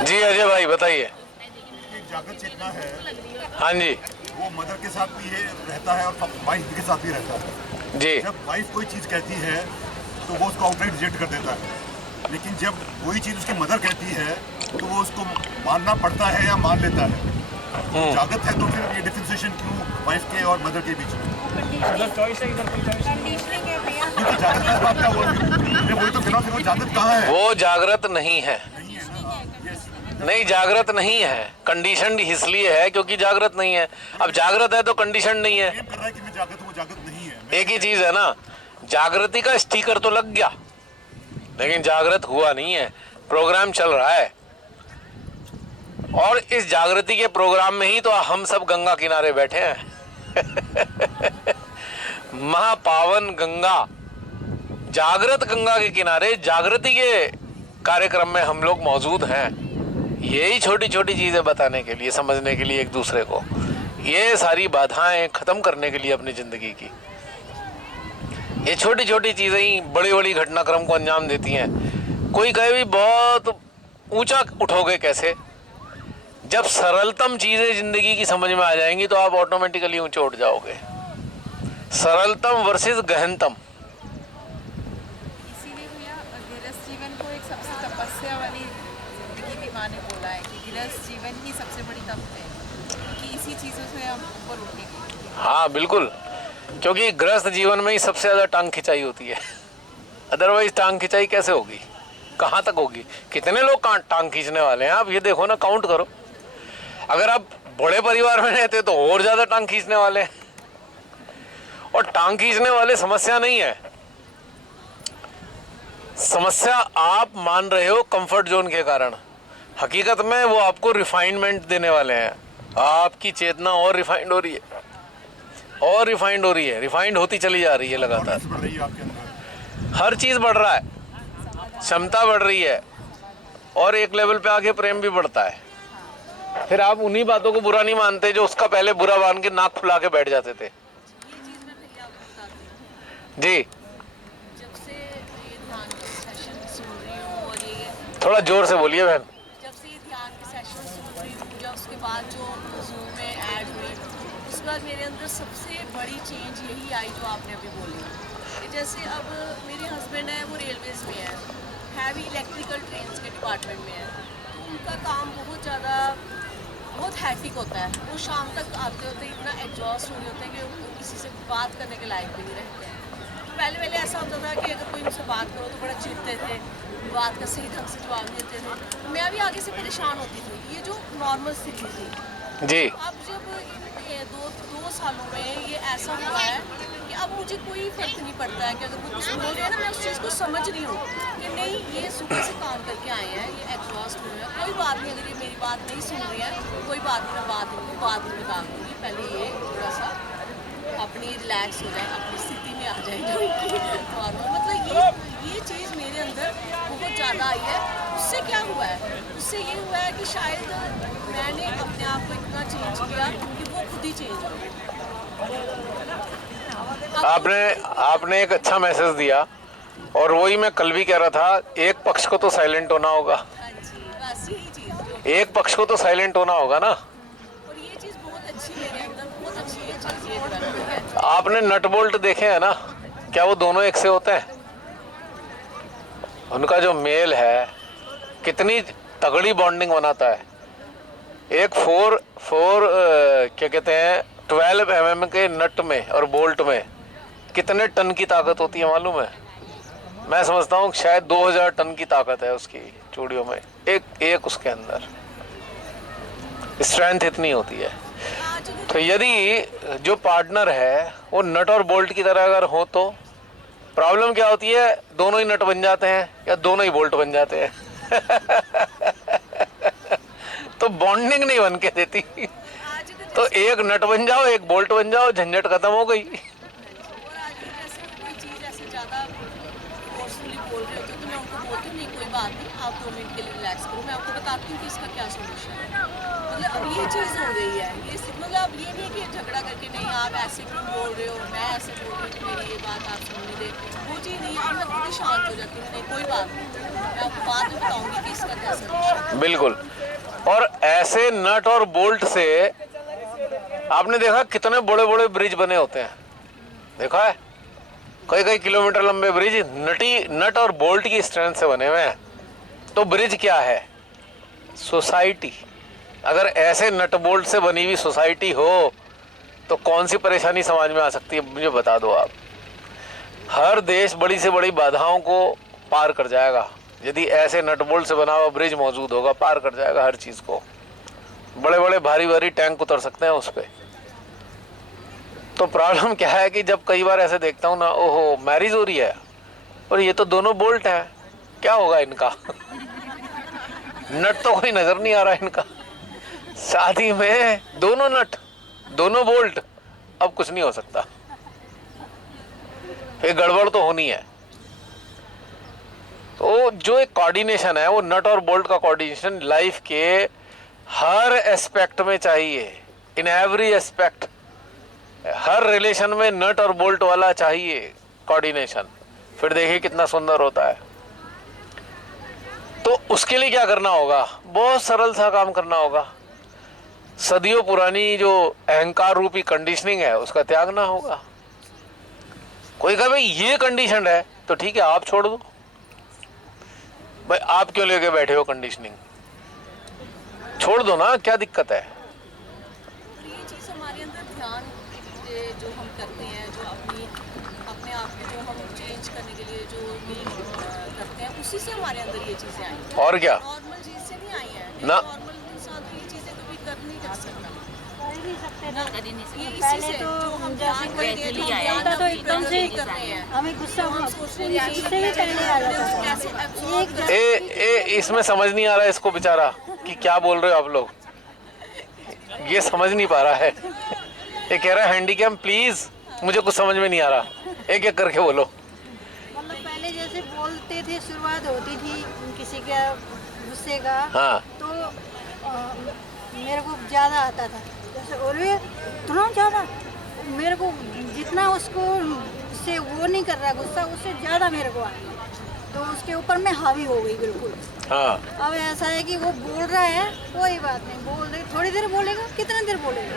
जी अजय भाई बताइए। जागृत चेतना है, हाँ जी वो मदर के साथ भी ये रहता है और वाइफ के साथ भी रहता है। जी। जब वाइफ कोई चीज़ कहती है तो वो उसको आउटराइट रिजेक्ट कर देता है, लेकिन जब वही चीज़ उसकी मदर कहती है तो वो उसको मानना पड़ता है या मान लेता है। जागृत है तो फिर ये डिफरेंशिएशन क्यों वाइफ के और मदर के बीच में? क्योंकि जागृत का बात क्या बोल रही वही तो गिना, फिर वो जागृत कहाँ है? वो जागृत नहीं है। नहीं है ना? यस। नहीं जागृत नहीं है, कंडीशन इसलिए है क्योंकि जागृत नहीं है। अब जागृत है तो कंडीशन नहीं है। क्लेम कर रहा है कि मैं जागृत हूँ, वो जागृत नहीं है। एक ही चीज है ना, जागृति का स्टिकर तो लग गया लेकिन जागृत हुआ नहीं है। प्रोग्राम चल रहा है और इस जागृति के प्रोग्राम में ही तो हम सब गंगा किनारे बैठे हैं। महापावन गंगा, जागृत गंगा के किनारे जागृति के कार्यक्रम में हम लोग मौजूद हैं। यही छोटी छोटी चीजें बताने के लिए, समझने के लिए एक दूसरे को, ये सारी बाधाएं खत्म करने के लिए अपनी जिंदगी की, ये छोटी छोटी चीजें ही बड़ी बड़ी घटनाक्रम को अंजाम देती हैं। कोई कहे भी बहुत ऊंचा उठोगे कैसे? जब सरलतम चीजें जिंदगी की समझ में आ जाएंगी तो आप ऑटोमेटिकली ऊंचे उठ जाओगे। सरलतम वर्सेस गहनतम। इसीलिए भैया गृहस्थ जीवन को एक सबसे तपस्या वाली जिंदगी भी माँ ने बोला है कि गृहस्थ जीवन ही सबसे बड़ी तप है, क्योंकि इसी चीज़ों से हम ऊपर उठेंगे। हाँ बिल्कुल, क्योंकि गृहस्थ जीवन में ही सबसे ज्यादा टांग खिंचाई होती है। अदरवाइज टांग खिंचाई कैसे होगी? कहाँ तक होगी? कितने लोग टांग खींचने वाले हैं आप ये देखो ना, काउंट करो। अगर आप बड़े परिवार में रहते तो और ज्यादा टांग खींचने वाले हैं। और टांग खींचने वाले समस्या नहीं है, समस्या आप मान रहे हो कंफर्ट जोन के कारण। हकीकत में वो आपको रिफाइनमेंट देने वाले हैं। आपकी चेतना और रिफाइंड हो रही है और रिफाइंड हो रही है, रिफाइंड होती चली जा रही है लगातार। बढ़ रही है आपके अंदर, हर चीज बढ़ रहा है, क्षमता बढ़ रही है और एक लेवल पे आके प्रेम भी बढ़ता है। फिर आप उन्हीं बातों को बुरा नहीं मानते जो उसका पहले बुरा मान के नाक फुला के बैठ जाते थे। ये चीज़ मैं भैया आपको बताती हूँ। जी जब से ये ध्यान के सेशन सुन रही हूँ और ये थोड़ा जोर से बोलिए बहन। जब से ये ध्यान के सेशन सुन रही हूँ, या उसके बाद जो जूम में ऐड हुई, उसके बाद मेरे अंदर सबसे बड़ी चेंज यही आई जो आपने अभी बोली कि जैसे अब मेरे हस्बैंड है वो रेलवेज में है, हैवी इलेक्ट्रिकल ट्रेन्स के डिपार्टमेंट में है, तो उनका काम बहुत हैक्टिक होता है। वो शाम तक आते होते इतना एग्जॉस्ट हो रहे होते हैं कि वो किसी से बात करने के लायक भी नहीं रहते हैं। तो पहले ऐसा होता था कि अगर कोई उनसे बात करो तो बड़ा चिढ़ते थे, बात का सही ढंग से जवाब देते थे, तो मैं भी आगे से परेशान होती थी। ये जो नॉर्मल स्थिति थी, जी अब जब इन दो सालों में ये ऐसा हुआ है कि अब मुझे कोई फर्क नहीं पड़ता है कि अगर वो कुछ बोल रहे हैं ना, मैं उस चीज़ को समझ रही हूँ कि नहीं, ये सुबह से काम करके आए हैं, ये एग्जॉस्ट हुए हैं, कोई बात नहीं, अगर ये मेरी बात नहीं सुन रही है कोई बात नहीं, मैं बाद में बता दूँगी, पहले ये थोड़ा सा अपनी रिलैक्स हो जाए, अपनी स्थिति में आ जाए जो इनकी नॉर्मल। मतलब ये चीज़ मेरे अंदर बहुत ज़्यादा आई है। उससे क्या हुआ है? उससे ये हुआ है कि शायद मैंने अपने आप को इतना चेंज किया कि वो खुद ही चेंज हो गया। आपने एक अच्छा मैसेज दिया और वही मैं कल भी कह रहा था, एक पक्ष को तो साइलेंट होना होगा। हाँ जी, बस यही चीज़, एक पक्ष को तो साइलेंट होना होगा ना। और ये चीज़ बहुत अच्छी मेरे अंदर, बहुत अच्छी ये चीज़ ये डेवलप हुई है। आपने नट बोल्ट देखे हैं ना, क्या वो दोनों एक से होते हैं? उनका जो मेल है कितनी तगड़ी बॉन्डिंग बनाता है। एक क्या कहते हैं 12 mm के नट में और बोल्ट में कितने टन की ताकत होती है मालूम है? मैं समझता हूँ शायद 2000 टन की ताकत है उसकी चूड़ियों में, एक उसके अंदर स्ट्रेंथ इतनी होती है। तो यदि जो पार्टनर है वो नट और बोल्ट की तरह अगर हो तो प्रॉब्लम क्या होती है? दोनों ही नट बन जाते हैं या दोनों ही बोल्ट बन जाते हैं। तो बॉन्डिंग नहीं बन के देती। तो एक नट बन जाओ, एक बोल्ट बन जाओ, झंझट खत्म हो गई। और आज भी जैसे कोई चीज़ ऐसे ज़्यादा फोर्सफुली बोल रहे होते तो मैं उनको बोलती हूँ नहीं कोई बात नहीं, आप 2 मिनट के लिए रिलैक्स करो, मैं आपको बताती हूँ कि इसका क्या सोल्यूशन है। मतलब अब ये चीज़ हो गई है, ये मतलब अब ये नहीं कि झगड़ा करके नहीं आप ऐसे क्यों बोल रहे हो, मैं ऐसे बोल रही हूँ कि मेरी ये बात आप सुन नहीं दे, वो चीज़ नहीं है। अब मैं खुद ही शांत हो जाती हूँ, नहीं कोई बात नहीं, मैं आपको बाद में बताऊँगी कि इसका क्या सोल्यूशन है। बिल्कुल। और ऐसे नट और बोल्ट से आपने देखा कितने बड़े बड़े ब्रिज बने होते हैं, देखा है? कई कई किलोमीटर लंबे ब्रिज नट और बोल्ट की स्ट्रेंथ से बने हुए हैं। तो ब्रिज क्या है? सोसाइटी। अगर ऐसे नट बोल्ट से बनी हुई सोसाइटी हो तो कौन सी परेशानी समाज में आ सकती है, मुझे बता दो आप। हर देश बड़ी से बड़ी बाधाओं को पार कर जाएगा यदि ऐसे नट बोल्ट से बना हुआ ब्रिज मौजूद होगा, पार कर जाएगा हर चीज को। बड़े बड़े भारी भारी टैंक उतर सकते हैं उस पे। तो प्रॉब्लम क्या है कि जब कई बार ऐसे देखता हूँ ना, ओहो मैरिज हो रही है और ये तो दोनों बोल्ट हैं, क्या होगा इनका? नट तो कोई नजर नहीं आ रहा इनका। शादी में दोनों नट दोनों बोल्ट, अब कुछ नहीं हो सकता, फिर गड़बड़ तो होनी है। तो जो एक कोऑर्डिनेशन है वो नट और बोल्ट का कोऑर्डिनेशन लाइफ के हर एस्पेक्ट में चाहिए, in every aspect. Her relation में नट और बोल्ट वाला चाहिए कोऑर्डिनेशन, फिर देखिए कितना सुंदर होता है। तो उसके लिए क्या करना होगा? बहुत सरल सा काम करना होगा। सदियों पुरानी जो अहंकार रूपी कंडीशनिंग है उसका त्याग ना होगा। कोई कहे भाई ये कंडीशन है तो ठीक है आप छोड़ दो, भाई आप क्यों लेके बैठे हो कंडीशनिंग, छोड़ दो ना, क्या दिक्कत है? ये चीज़ हमारे अंदर ध्यान जो हम करते हैं, जो अपने आप में जो हम चेंज करने के लिए जो भी करते हैं, उसी से हमारे अंदर ये चीज़ें आई हैं। और क्या? नॉर्मल चीज़ से नहीं आई हैं ना। नॉर्मल इंसान तो ये चीज़ें कभी कर नहीं कर सकता। पहले तो तो एकदम से हमें गुस्सा इससे ही पहले आ जाता था। इसमें समझ नहीं आ रहा है इसको बेचारा कि क्या बोल रहे हो आप लोग, ये समझ नहीं पा रहा है। ये कह रहा है हैंडीकैम प्लीज, मुझे कुछ समझ में नहीं आ रहा, एक एक करके बोलो। मतलब पहले जैसे बोलते थे, शुरुआत होती थी किसी का गुस्से का, हाँ। तो मेरे को ज़्यादा आता था, जैसे अरे इतना ज़्यादा, मेरे को जितना उसको से वो नहीं कर रहा गुस्सा, उससे ज़्यादा मेरे को आ गया, तो उसके ऊपर मैं हावी हो गई बिल्कुल। हाँ। अब ऐसा है कि वो बोल रहा है, कोई बात नहीं, बोल रही, थोड़ी देर बोलेगा, कितना देर बोलेगा,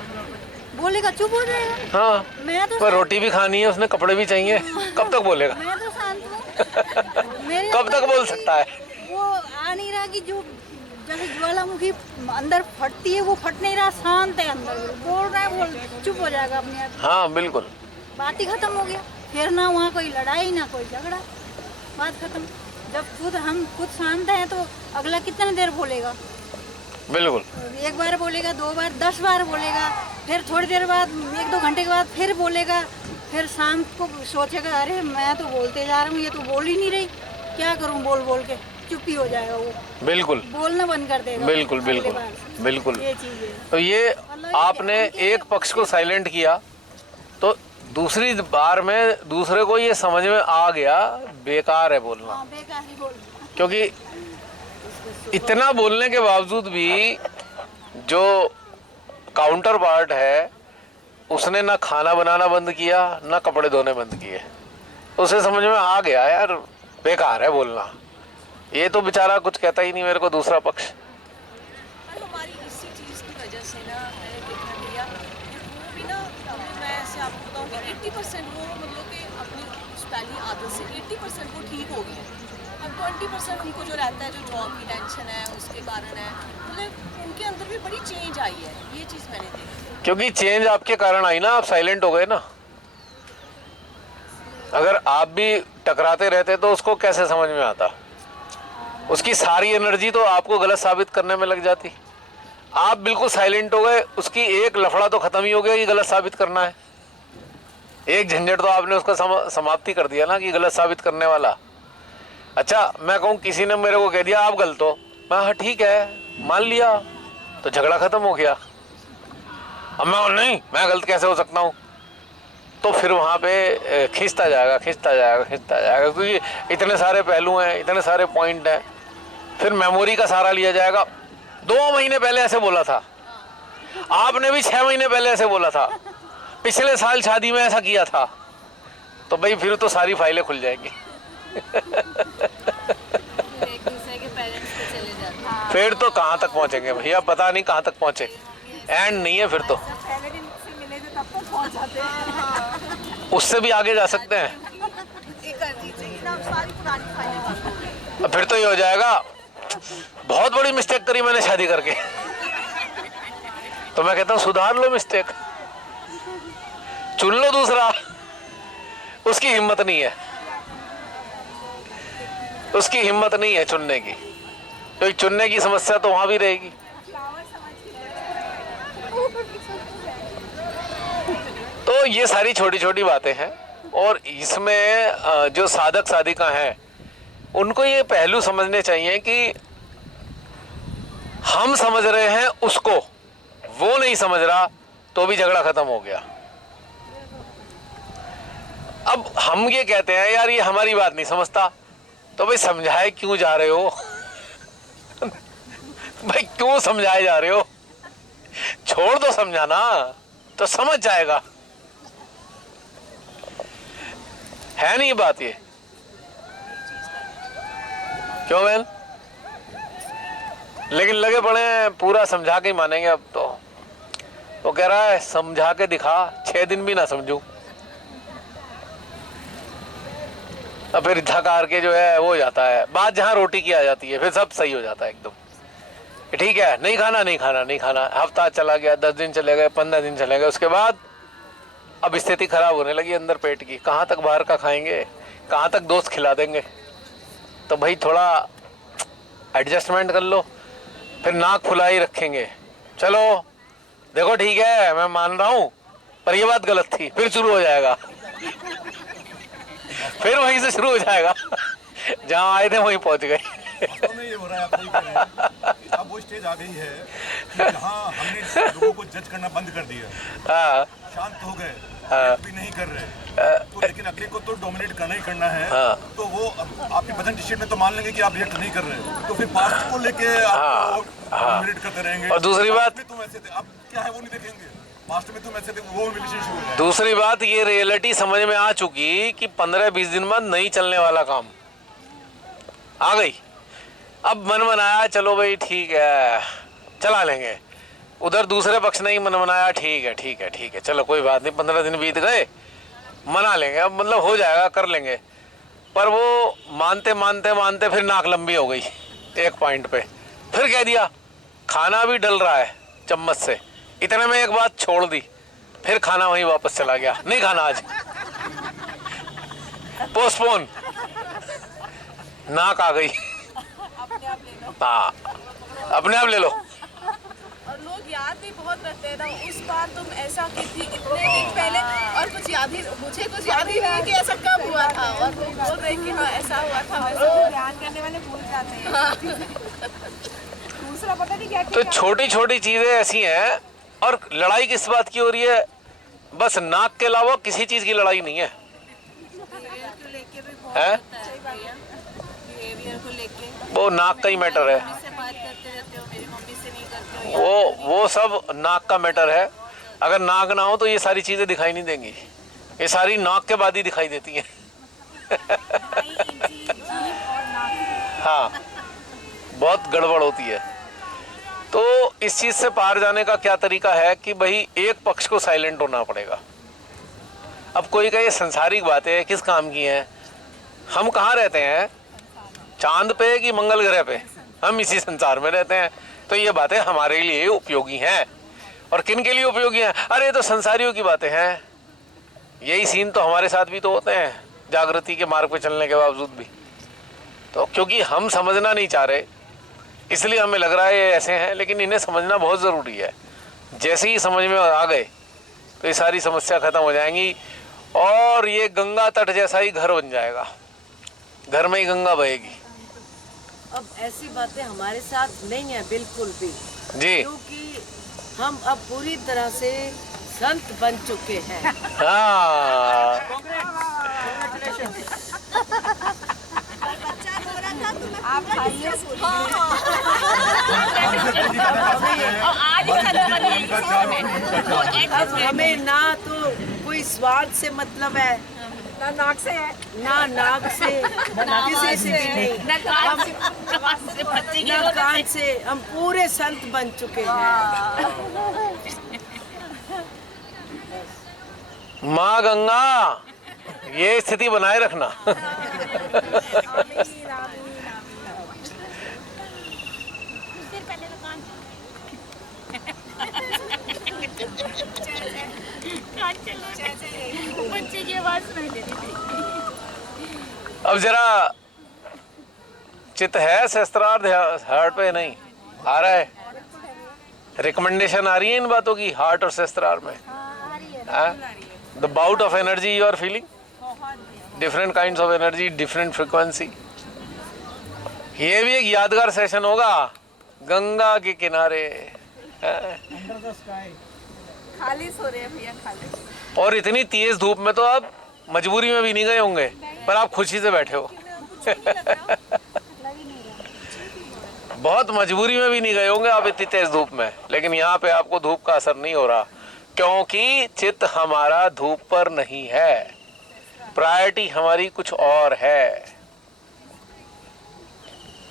चुप हो जाएगा। हाँ। मैं तो पर रोटी भी खानी है उसने, कपड़े भी चाहिए, कब तक बोलेगा? मैं तो शांत हूँ। मेरे कब तक बोल सकता है? वो आ नहीं रहा कि जो जैसे ज्वालामुखी अंदर फटती है, वो फट नहीं रहा, शांत है अंदर, बोल रहा है, बोल चुप हो जाएगा अपने आप, हाँ बिल्कुल, बात ही खत्म हो गया। फिर ना वहाँ कोई लड़ाई ना कोई झगड़ा, बात खत्म। जब हम खुद शांत हैं तो अगला कितनी देर बोलेगा? बिल्कुल। एक बार बोलेगा, 2 बार, 10 बार बोलेगा, फिर थोड़ी देर बाद 1-2 घंटे के बाद फिर बोलेगा, फिर शाम को सोचेगा अरे मैं तो बोलते जा रहा हूँ, ये तो बोल ही नहीं रही, क्या करूँ, बोल के चुप ही हो जाएगा, वो बिल्कुल बोलना बंद कर देगा। बिल्कुल अगले बिल्कुल बार से। बिल्कुल। ये चीज़ है। तो ये आपने एक पक्ष को साइलेंट किया तो दूसरी बार में दूसरे को ये समझ में आ गया बेकार है बोलना, हाँ, बेकार ही बोलना। क्योंकि इतना बोलने के बावजूद भी जो काउंटर पार्ट है उसने ना खाना बनाना बंद किया ना कपड़े धोने बंद किए, उसे समझ में आ गया यार बेकार है बोलना, ये तो बेचारा कुछ कहता ही नहीं मेरे को दूसरा पक्ष। और हमारी इसी चीज़ की वजह से ना मैंने देखा भैया वो भी ना, मैं ऐसे आपको बताऊँ कि 80% वो मतलब कि अपनी उस पहली आदत से 80% वो ठीक हो गए। अब 20% उनको जो रहता है, जो जॉब की टेंशन है उसके कारण है, मतलब उनके अंदर भी बड़ी चेंज आई है, ये चीज़ मैंने देखी। क्योंकि चेंज आपके कारण आई ना, आप साइलेंट हो गए ना। अगर आप भी टकराते रहते तो उसको कैसे समझ में आता? उसकी सारी एनर्जी तो आपको गलत साबित करने में लग जाती। आप बिल्कुल साइलेंट हो गए, उसकी एक लफड़ा तो खत्म ही हो गया कि गलत साबित करना है, एक झंझट तो आपने उसका समाप्ति कर दिया ना कि गलत साबित करने वाला। अच्छा मैं कहूँ किसी ने मेरे को कह दिया आप गलत हो, मैं हाँ ठीक है मान लिया, तो झगड़ा खत्म हो गया। अब मैं नहीं, मैं गलत कैसे हो सकता हूँ, तो फिर वहाँ पे खींचता जाएगा, क्योंकि इतने सारे पहलू हैं, इतने सारे पॉइंट हैं। फिर मेमोरी का सहारा लिया जाएगा, 2 महीने पहले ऐसे बोला था, आपने भी 6 महीने पहले ऐसे बोला था, पिछले साल शादी में ऐसा किया था, तो भाई फिर तो सारी फाइलें खुल जाएंगी। एक दूसरे के पेरेंट्स पे चले जाते हैं। फिर तो कहाँ तक पहुंचेंगे भैया, पता नहीं कहाँ तक पहुंचे, एंड नहीं है फिर तो। पहले दिन से मिले थे तब तो पहुंच जाते हैं। उससे भी आगे जा सकते हैं। ये कर दीजिए ना, सारी पुरानी फाइलें बंद हो गई। अब फिर तो ये हो जाएगा बहुत बड़ी मिस्टेक करी मैंने शादी करके। तो मैं कहता हूँ सुधार लो मिस्टेक, चुन लो दूसरा। उसकी हिम्मत नहीं है, उसकी हिम्मत नहीं है चुनने की, क्योंकि चुनने की समस्या तो वहां भी रहेगी। तो ये सारी छोटी छोटी बातें हैं, और इसमें जो साधक साधिका हैं उनको ये पहलू समझने चाहिए कि हम समझ रहे हैं उसको, वो नहीं समझ रहा, तो भी झगड़ा खत्म हो गया। अब हम ये कहते हैं यार ये हमारी बात नहीं समझता, तो भाई समझाए क्यों जा रहे हो? भाई क्यों समझाए जा रहे हो? छोड़ दो समझाना, तो समझ जाएगा। है नहीं बात ये? क्यों बहन? लेकिन लगे पड़े हैं पूरा समझा के ही मानेंगे अब तो। वो कह रहा है समझा के दिखा, 6 दिन भी ना समझूं, और फिर थक हार के जो है वो हो जाता है। बात जहां रोटी की आ जाती है फिर सब सही हो जाता है एकदम। ठीक है, नहीं खाना नहीं खाना नहीं खाना, हफ्ता चला गया, 10 दिन चले गए, 15 दिन चले गए, उसके बाद अब स्थिति खराब होने लगी अंदर पेट की। कहाँ तक बाहर का खाएंगे, कहाँ तक दोस्त खिला देंगे? तो भाई थोड़ा एडजस्टमेंट कर लो। फिर नाक फुलाई रखेंगे, चलो देखो ठीक है मैं मान रहा हूँ पर ये बात गलत थी, फिर शुरू हो जाएगा। फिर वहीं से शुरू हो जाएगा, जहाँ आए थे वहीं पहुंच गए। वास्तव में ये हो रहा है, आप सही कह रहे हैं कि अब वो स्टेज आ गई है कि जहाँ हमने लोगों को जज करना बंद कर दिया, हाँ शांत हो गए, react भी नहीं कर रहे, तो लेकिन अगले को तो डोमिनेट करना ही करना है। तो वो आपकी प्रेजेंट स्टेट में तो मान लेंगे कि आप रिएक्ट नहीं कर रहे, तो फिर पास्ट को लेके आपको डोमिनेट करते रहेंगे। और दूसरी बात, तुम ऐसे थे, अब क्या है वो नहीं देखेंगे, पास्ट में तुम ऐसे थे, वो रिलेशनशिप हो जाए। दूसरी बात ये रियलिटी समझ में आ चुकी कि 15-20 दिन बाद नहीं चलने वाला काम आ गई। अब मन बनाया चलो भाई ठीक है चला लेंगे, उधर दूसरे पक्ष ने ही मन बनाया ठीक है ठीक है ठीक है चलो कोई बात नहीं, 15 दिन बीत गए मना लेंगे, अब मतलब हो जाएगा कर लेंगे। पर वो मानते मानते मानते फिर नाक लंबी हो गई एक पॉइंट पे, फिर कह दिया खाना भी डल रहा है चम्मच से, इतने में एक बात छोड़ दी, फिर खाना वहीं वापस चला गया, नहीं खाना आज, पोस्टपोन, नाक आ गई। हाँ अपने आप ले लो। और लोग याद भी बहुत रखते हैं ना, उस बार तुम ऐसा की थी इतने दिन पहले, और कुछ याद ही, मुझे कुछ याद ही नहीं कि ऐसा कब हुआ था, और तुम बोल रहे कि हाँ ऐसा हुआ था वैसा। ध्यान करने वाले भूल जाते हैं। दूसरा पता नहीं क्या। तो छोटी छोटी चीजें ऐसी हैं, और लड़ाई किस बात की हो रही है? बस नाक के अलावा किसी चीज की लड़ाई नहीं है, है? बिहेवियर को लेके वो नाक का ही मैटर है, से बात करते रहते हो, मेरी मम्मी से नहीं करते हो, वो सब नाक का मैटर है। अगर नाक ना हो तो ये सारी चीजें दिखाई नहीं देंगी, ये सारी नाक के बाद ही दिखाई देती हैं। हाँ बहुत गड़बड़ होती है। तो इस चीज से पार जाने का क्या तरीका है कि भाई एक पक्ष को साइलेंट होना पड़ेगा। अब कोई कहे संसारिक बातें किस काम की हैं? हम कहाँ रहते हैं, चांद पे कि मंगल ग्रह पे? हम इसी संसार में रहते हैं, तो ये बातें हमारे लिए उपयोगी हैं। और किन के लिए उपयोगी हैं? अरे ये तो संसारियों की बातें हैं। यही सीन तो हमारे साथ भी तो होते हैं जागृति के मार्ग पे चलने के बावजूद भी। तो क्योंकि हम समझना नहीं चाह रहे इसलिए हमें लग रहा है ये ऐसे हैं, लेकिन इन्हें समझना बहुत ज़रूरी है। जैसे ही समझ में आ गए तो ये सारी समस्या खत्म हो जाएंगी, और ये गंगा तट जैसा ही घर बन जाएगा, घर में ही गंगा बहेगी। अब ऐसी बातें हमारे साथ नहीं है बिल्कुल भी जी क्योंकि हम अब पूरी तरह से संत बन चुके हैं। हाँ आप खाइए। अब हमें ना तो कोई स्वार्थ से मतलब है, ना नाक से किसी से भी नहीं, ना कान से। हम पूरे संत बन चुके हैं। माँ गंगा, ये स्थिति बनाए रखना। बच्चे की आवाज सुनाई दे रही थी। अब जरा चित्त है शस्त्रार्थ हार्ट पे नहीं आ रहा है, रिकमेंडेशन आ रही है इन बातों की हार्ट और शस्त्रार्थ में। The bout of energy you are feeling, different kinds of energy, different frequency. ये भी एक यादगार सेशन होगा गंगा के किनारे। खाली सो रहे हैं भैया, खाली। और इतनी तेज धूप में तो आप मजबूरी में भी नहीं गए होंगे, पर आप खुशी से बैठे हो। बहुत मजबूरी में भी नहीं गए होंगे आप इतनी तेज धूप में, लेकिन यहाँ पे आपको धूप का असर नहीं हो रहा, क्योंकि चित्त हमारा धूप पर नहीं है। प्रायोरिटी हमारी कुछ और है।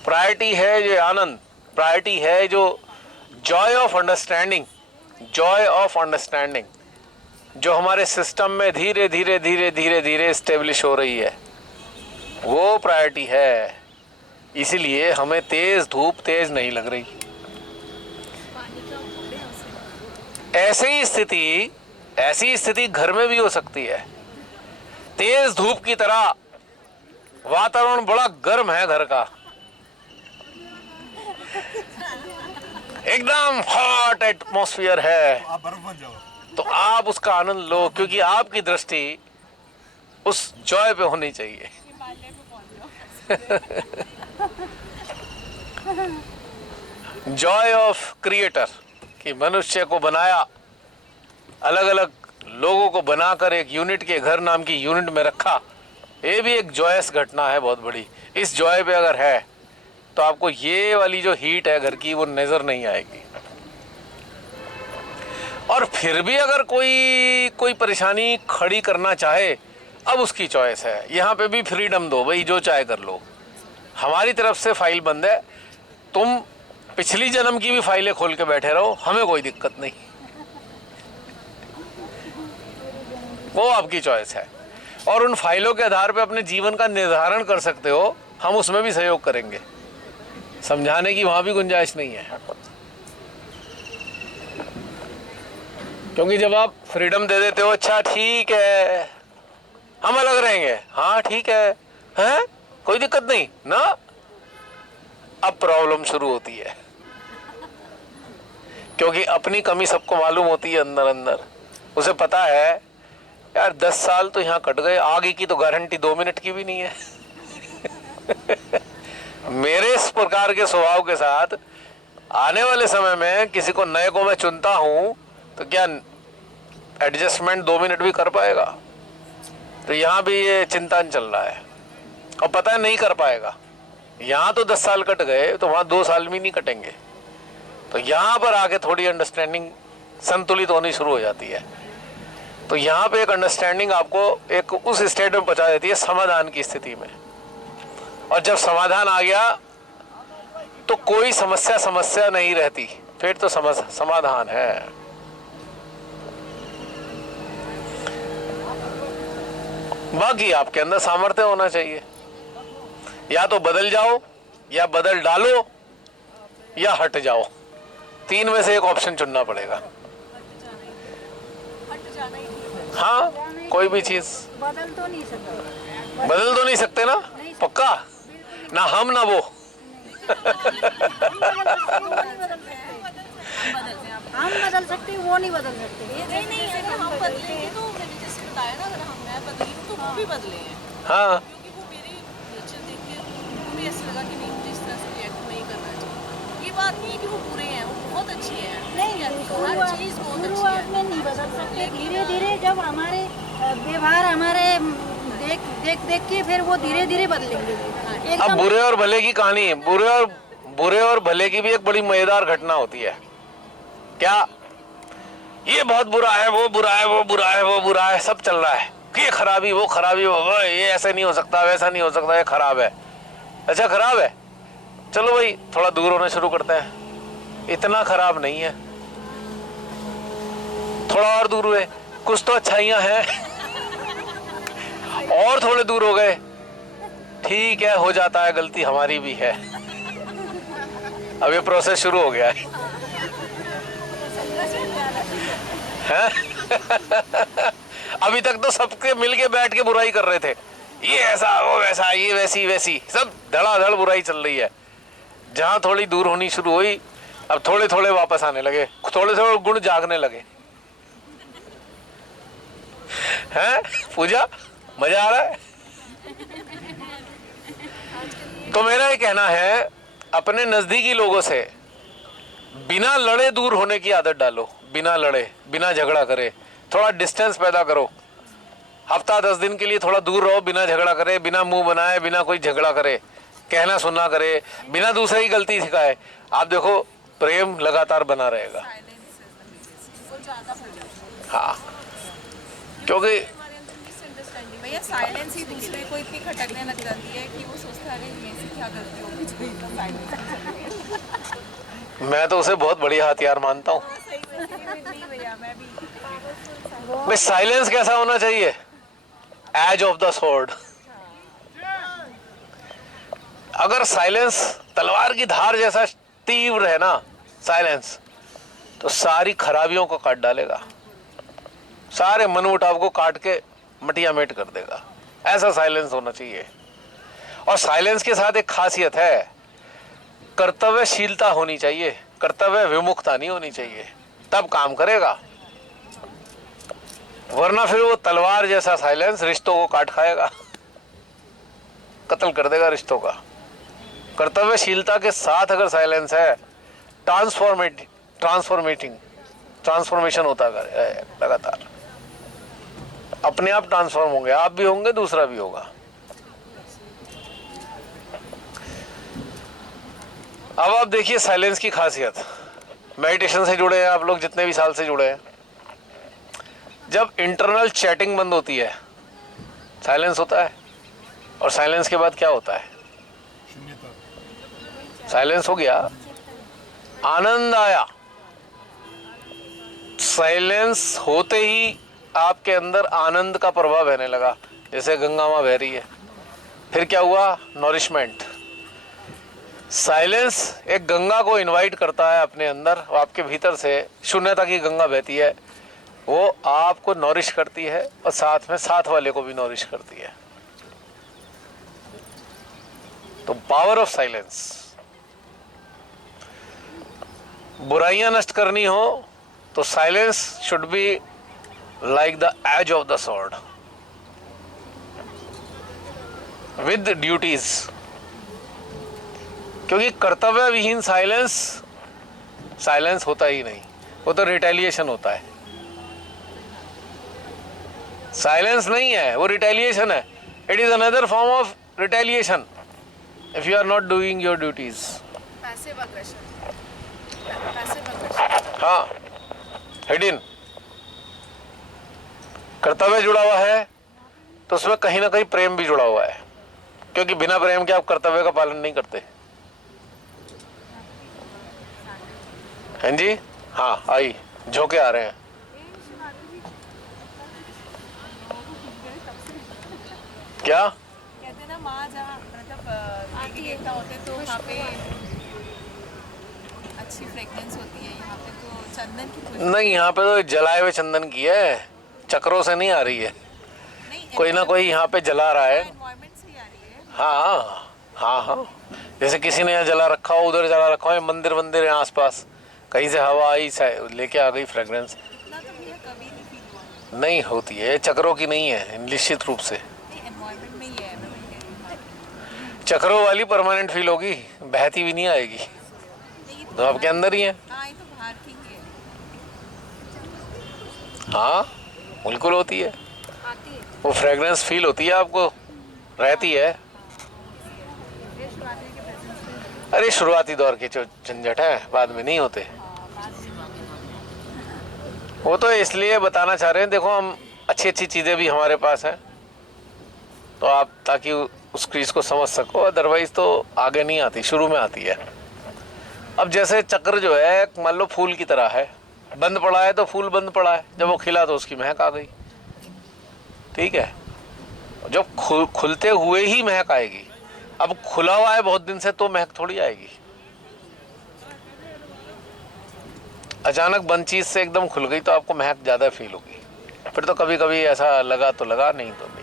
प्रायोरिटी है जो आनंद, प्रायोरिटी है जो Joy of understanding, Joy of understanding जो हमारे सिस्टम में धीरे धीरे धीरे धीरे धीरे स्टेब्लिश हो रही है, वो प्रायोरिटी है। इसीलिए हमें तेज धूप तेज नहीं लग रही। ऐसी स्थिति घर में भी हो सकती है। तेज धूप की तरह वातावरण बड़ा गर्म है घर का, एकदम हॉट एटमॉस्फेयर है, आप बर्फ बन जाओ। तो आप उसका आनंद लो, क्योंकि आपकी दृष्टि उस जॉय पे होनी चाहिए। जॉय ऑफ क्रिएटर, कि मनुष्य को बनाया, अलग अलग लोगों को बनाकर एक यूनिट के घर नाम की यूनिट में रखा, ये भी एक जॉयस घटना है बहुत बड़ी। इस जॉय पे अगर है तो आपको ये वाली जो हीट है घर की वो नजर नहीं आएगी। और फिर भी अगर कोई परेशानी खड़ी करना चाहे, अब उसकी चॉइस है। यहाँ पे भी फ्रीडम दो भाई, जो चाहे कर लो। हमारी तरफ से फाइल बंद है, तुम पिछली जन्म की भी फाइलें खोल के बैठे रहो, हमें कोई दिक्कत नहीं, वो आपकी चॉइस है। और उन फाइलों के आधार पे अपने जीवन का निर्धारण कर सकते हो, हम उसमें भी सहयोग करेंगे। समझाने की वहां भी गुंजाइश नहीं है, क्योंकि जब आप फ्रीडम दे देते हो, अच्छा ठीक है हम अलग रहेंगे, हाँ ठीक है कोई दिक्कत नहीं ना, अब प्रॉब्लम शुरू होती है। क्योंकि अपनी कमी सबको मालूम होती है अंदर अंदर। उसे पता है यार 10 साल तो यहाँ कट गए, आगे की तो गारंटी 2 मिनट की भी नहीं है। मेरे इस प्रकार के स्वभाव के साथ आने वाले समय में किसी को नए को मैं चुनता हूं तो क्या एडजस्टमेंट 2 मिनट भी कर पाएगा? तो यहाँ भी ये चिंतन चल रहा है, और पता है नहीं कर पाएगा। यहाँ तो 10 साल कट गए तो वहाँ 2 साल भी नहीं कटेंगे। तो यहाँ पर आके थोड़ी अंडरस्टैंडिंग संतुलित होनी शुरू हो जाती है। तो यहाँ पे एक अंडरस्टैंडिंग आपको एक उस स्टेट में पहुंचा देती है, समाधान की स्थिति में। और जब समाधान आ गया तो कोई समस्या नहीं रहती, फिर तो समाधान है। बाकी आपके अंदर सामर्थ्य होना चाहिए, या तो बदल जाओ, या बदल डालो, या हट जाओ। 3 में से एक ऑप्शन चुनना पड़ेगा। हाँ, कोई भी चीज बदल तो नहीं सकते ना, पक्का ना हम ना वो। हम बदल सकते, वो नहीं बदल सकते। नहीं अगर हम बदलेंगे तो मैंने जैसे बताया ना, अगर मैं बदली तो वो भी बदले हैं। हाँ, क्योंकि वो मेरी नेचर देख के उनको भी ऐसा लगा कि नहीं, मुझे इस तरह से रिएक्ट नहीं करना चाहिए। ये बात नहीं है कि वो बुरे हैं, वो बहुत अच्छे हैं। नहीं, हर चीज़ बहुत अच्छी शुरुआत है। में नहीं बदल सकते, धीरे धीरे जब हमारे व्यवहार हमारे देख के फिर वो धीरे धीरे बदलेंगे। अब बुरे और भले की कहानी है। बुरे और भले की भी एक बड़ी मजेदार घटना होती है। क्या ये बहुत बुरा है, वो बुरा है, वो बुरा है, वो बुरा है, सब चल रहा है। ये खराबी वो खराबी वो ये ऐसा नहीं हो सकता वैसा नहीं हो सकता, ये खराब है। अच्छा खराब है, चलो भाई थोड़ा दूर होना शुरू करते हैं। इतना खराब नहीं है, थोड़ा और दूर हुए, कुछ तो अच्छाइयां हैं, और थोड़े दूर हो गए, ठीक है हो जाता है, गलती हमारी भी है। अब ये प्रोसेस शुरू हो गया है, अभी तक तो सबके मिलके बैठ के बुराई कर रहे थे, ये ऐसा वो वैसा ये वैसी वैसी, सब धड़ाधड़ बुराई चल रही है। जहां थोड़ी दूर होनी शुरू हुई, अब थोड़े थोड़े वापस आने लगे, थोड़े थोड़े गुण जागने लगे। हैं पूजा, मजा आ रहा है? तो मेरा ये कहना है, अपने नजदीकी लोगों से बिना लड़े दूर होने की आदत डालो, बिना लड़े बिना झगड़ा करे, थोड़ा डिस्टेंस पैदा करो। हफ्ता 10 दिन के लिए थोड़ा दूर रहो, बिना झगड़ा करे, बिना मुंह बनाए, बिना कोई झगड़ा करे, कहना सुनना करे, बिना दूसरे की गलती सिखाए। आप देखो प्रेम लगातार बना रहेगा। हाँ, क्योंकि भैया साइलेंस ही दूसरे को इतनी खटकने लग जाती है कि वो सोचता है मेरे से क्या गलती होगी जो इतना साइलेंस। मैं तो उसे बहुत बढ़िया हथियार मानता हूँ। नहीं भैया, मैं भी भाई साइलेंस कैसा होना चाहिए? Edge of the sword. अगर साइलेंस तलवार की धार जैसा तीव्र है ना साइलेंस, तो सारी खराबियों को काट डालेगा, सारे मनमुटाव को काट के मटिया मेट कर देगा। ऐसा साइलेंस होना चाहिए। और साइलेंस के साथ एक खासियत है, कर्तव्यशीलता होनी चाहिए, कर्तव्य विमुखता नहीं होनी चाहिए, तब काम करेगा। वरना फिर वो तलवार जैसा साइलेंस रिश्तों को काट खाएगा, कत्ल कर देगा रिश्तों का। कर्तव्यशीलता के साथ अगर साइलेंस है, ट्रांसफॉर्मेशन होता है लगातार, अपने आप ट्रांसफॉर्म होंगे, आप भी होंगे, दूसरा भी होगा। अब आप देखिए साइलेंस की खासियत। मेडिटेशन से जुड़े हैं आप लोग, जितने भी साल से जुड़े हैं, जब इंटरनल चैटिंग बंद होती है साइलेंस होता है, और साइलेंस के बाद क्या होता है? साइलेंस हो गया, आनंद आया। साइलेंस होते ही आपके अंदर आनंद का प्रभाव बहने लगा, जैसे गंगा मां बह रही है। फिर क्या हुआ? नॉरिशमेंट। साइलेंस एक गंगा को इनवाइट करता है अपने अंदर, और आपके भीतर से शून्यता की गंगा बहती है, वो आपको नॉरिश करती है और साथ में साथ वाले को भी नॉरिश करती है। तो पावर ऑफ साइलेंस। बुराइयां नष्ट करनी हो तो silence should be like the edge of the sword with duties. क्योंकि कर्तव्य विहीन साइलेंस होता ही नहीं, वो तो रिटेलिएशन होता है। साइलेंस नहीं है, वो रिटेलिएशन है। It is another form of retaliation if you are not doing your duties. Passive aggression. हाँ, हिडन। कर्तव्य जुड़ा हुआ है तो उसमें कहीं ना कहीं प्रेम भी जुड़ा हुआ है, क्योंकि बिना प्रेम के आप कर्तव्य का पालन नहीं करते हैं जी। हाँ, आई झोंके आ रहे हैं। क्या कहते ना, माँ जहाँ मतलब आती एकता होते तो वहाँ पे अच्छी फ्रेग्रेंस होती है। यहाँ पे तो चंदन की खुशबू नहीं, यहाँ पे तो जलाए हुए चंदन की है, चक्रों से नहीं आ रही है। नहीं, कोई ना कोई यहाँ पे जला रहा है। एनवायरनमेंट से ही आ रही है। हाँ हाँ हाँ, जैसे किसी ने यहाँ जला रखा हो, उधर जला रखा हो, मंदिर है आसपास, कहीं से हवा आई लेके आ गई फ्रेग्रेंस। इतना तो भैया कभी नहीं फील हुआ। नहीं होती है, चक्रों की नहीं है निश्चित रूप से। नहीं, एनवायरनमेंट में ही है, मैं वही कह रही हूँ। चक्रों वाली परमानेंट फील होगी, बहती भी नहीं आएगी, नहीं, तो आपके अंदर ही है। हाँ, ये तो बाहर की ही है। हाँ बिल्कुल होती है, आती है। वो फ्रेग्रेंस फील होती है आपको, रहती है। अरे शुरुआती दौर के जो झंझट है बाद में नहीं होते। वो तो इसलिए बताना चाह रहे हैं, देखो हम अच्छी अच्छी चीज़ें भी हमारे पास हैं, तो आप ताकि उस चीज़ को समझ सको, अदरवाइज तो आगे नहीं आती, शुरू में आती है। अब जैसे चक्र जो है मान लो फूल की तरह है, बंद पड़ा है तो फूल बंद पड़ा है, जब वो खिला तो उसकी महक आ गई, ठीक है। जब खुलते हुए ही महक आएगी, अब खुला हुआ है बहुत दिन से तो महक थोड़ी आएगी। अचानक बंद चीज से एकदम खुल गई तो आपको महक ज्यादा फील होगी, फिर तो कभी कभी ऐसा लगा तो लगा, नहीं तो नहीं।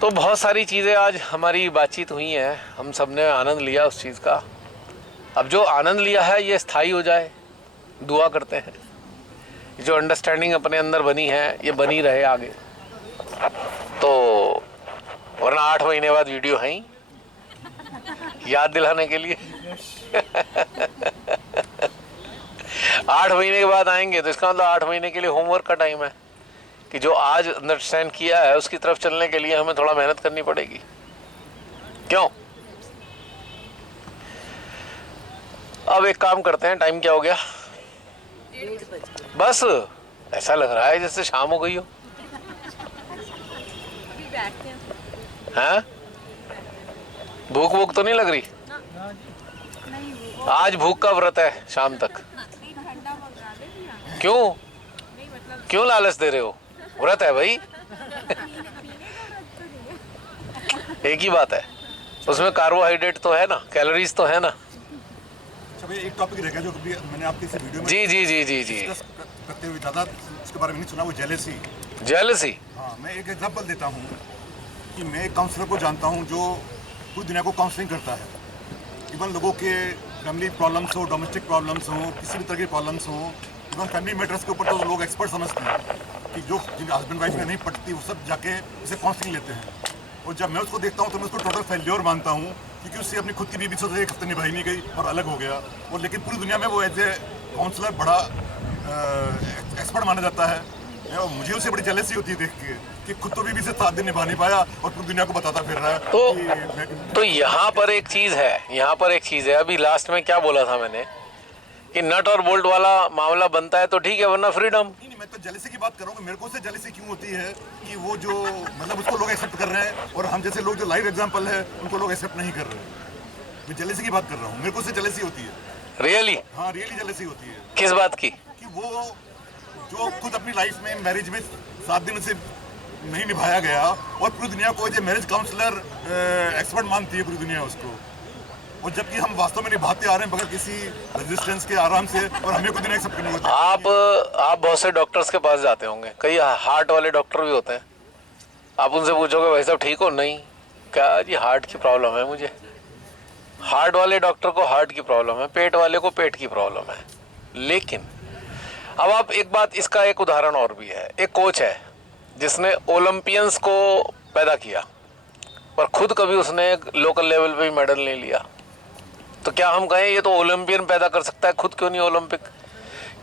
तो बहुत सारी चीजें आज हमारी बातचीत हुई हैं, हम सब ने आनंद लिया उस चीज का। अब जो आनंद लिया है ये स्थायी हो जाए, दुआ करते हैं। जो अंडरस्टैंडिंग अपने अंदर बनी है ये बनी रहे आगे, तो वरना 8 महीने बाद वीडियो है ही याद दिलाने के लिए 8 महीने के बाद आएंगे तो इसका मतलब 8 महीने के लिए होमवर्क का टाइम है कि जो आज अंडरस्टैंड किया है उसकी तरफ चलने के लिए हमें थोड़ा मेहनत करनी पड़ेगी। क्यों? अब एक काम करते हैं, टाइम क्या हो गया? 1:30 बज गए। बस ऐसा लग रहा है जैसे शाम हो गई हो। अभी बैठते हैं। हैं? भूख भूख तो नहीं लग रही? आज भूख का व्रत है शाम तक। क्यों क्यों लालच दे रहे हो? व्रत है भाई एक ही बात है, उसमें कार्बोहाइड्रेट तो है ना, कैलोरीज तो है ना। अच्छा भैया, एक टॉपिक रह गया जो कभी मैंने आपके इस वीडियो में जी जी जी जी जी डिस्कस करते हुए ज़्यादा उसके बारे में नहीं सुना, वो जेलेसी। जेलसी। हाँ, मैं एक एग्जांपल देता हूँ कि मैं एक काउंसलर को जानता हूँ जो पूरी दुनिया को काउंसलिंग करता है। इवन लोगों के फैमिली प्रॉब्लम्स हो, डोमेस्टिक प्रॉब्लम्स हो, किसी भी तरह की प्रॉब्लम्स हो, इवन फैमिली मैटर्स के ऊपर तो लोग एक्सपर्ट समझते हैं कि जो जिन हस्बैंड वाइफ में नहीं पटती वो सब जाके उसे काउंसलिंग लेते हैं। और जब मैं उसको देखता हूँ तो मैं उसको टोटल फेल्योर मानता हूँ, क्योंकि उससे अपनी खुद की बीवी से एक हफ्ते निभाई नहीं गई और अलग हो गया। और लेकिन पूरी दुनिया में वो एज ए काउंसलर बड़ा एक्सपर्ट माना जाता है। और मुझे उससे बड़ी जेलसी होती है देख के कि खुद तो बीवी से 7 दिन निभा नहीं पाया और पूरी दुनिया को बताता फिर रहा है तो यहाँ पर एक चीज है, अभी लास्ट में क्या बोला था मैंने कि नट और बोल्ट वाला मामला बनता है तो ठीक है, वरना फ्रीडम। नहीं, मैं तो जेलसी की बात कर रहा हूँ। मेरे को उससे जेलसी क्यों होती है कि वो जो मतलब उसको लोग एक्सेप्ट कर रहे हैं और हम जैसे लोग जो लाइव एग्जांपल है उनको लोग एक्सेप्ट नहीं कर रहे। मैं जेलसी की बात कर रहा हूँ, मेरे को उससे जेलसी होती है। रियली? हाँ, रियली जेलसी होती है। किस बात की? कि वो जो खुद अपनी लाइफ में मैरिज में 7 दिन से नहीं निभाया गया और पूरी दुनिया को जो मैरिज काउंसलर एक्सपर्ट मानती है पूरी दुनिया उसको, और जबकि हम वास्तव में निभाते आ रहे हैं बगैर किसी रेजिस्टेंस के आराम से, और हमें खुद एक्सेप्ट करनी होती है। आप बहुत से डॉक्टर्स के पास जाते होंगे, कई हार्ट वाले डॉक्टर भी होते हैं। आप उनसे पूछोगे भाई साहब ठीक हो? नहीं। क्या जी, हार्ट की प्रॉब्लम है मुझे। हार्ट वाले डॉक्टर को हार्ट की प्रॉब्लम है, पेट वाले को पेट की प्रॉब्लम है। लेकिन अब आप एक बात, इसका एक उदाहरण और भी है। एक कोच है जिसने ओलंपियंस को पैदा किया पर खुद कभी उसने एक लोकल लेवल पे मेडल नहीं लिया, तो क्या हम कहें ये तो ओलंपियन पैदा कर सकता है, खुद क्यों नहीं ओलंपिक?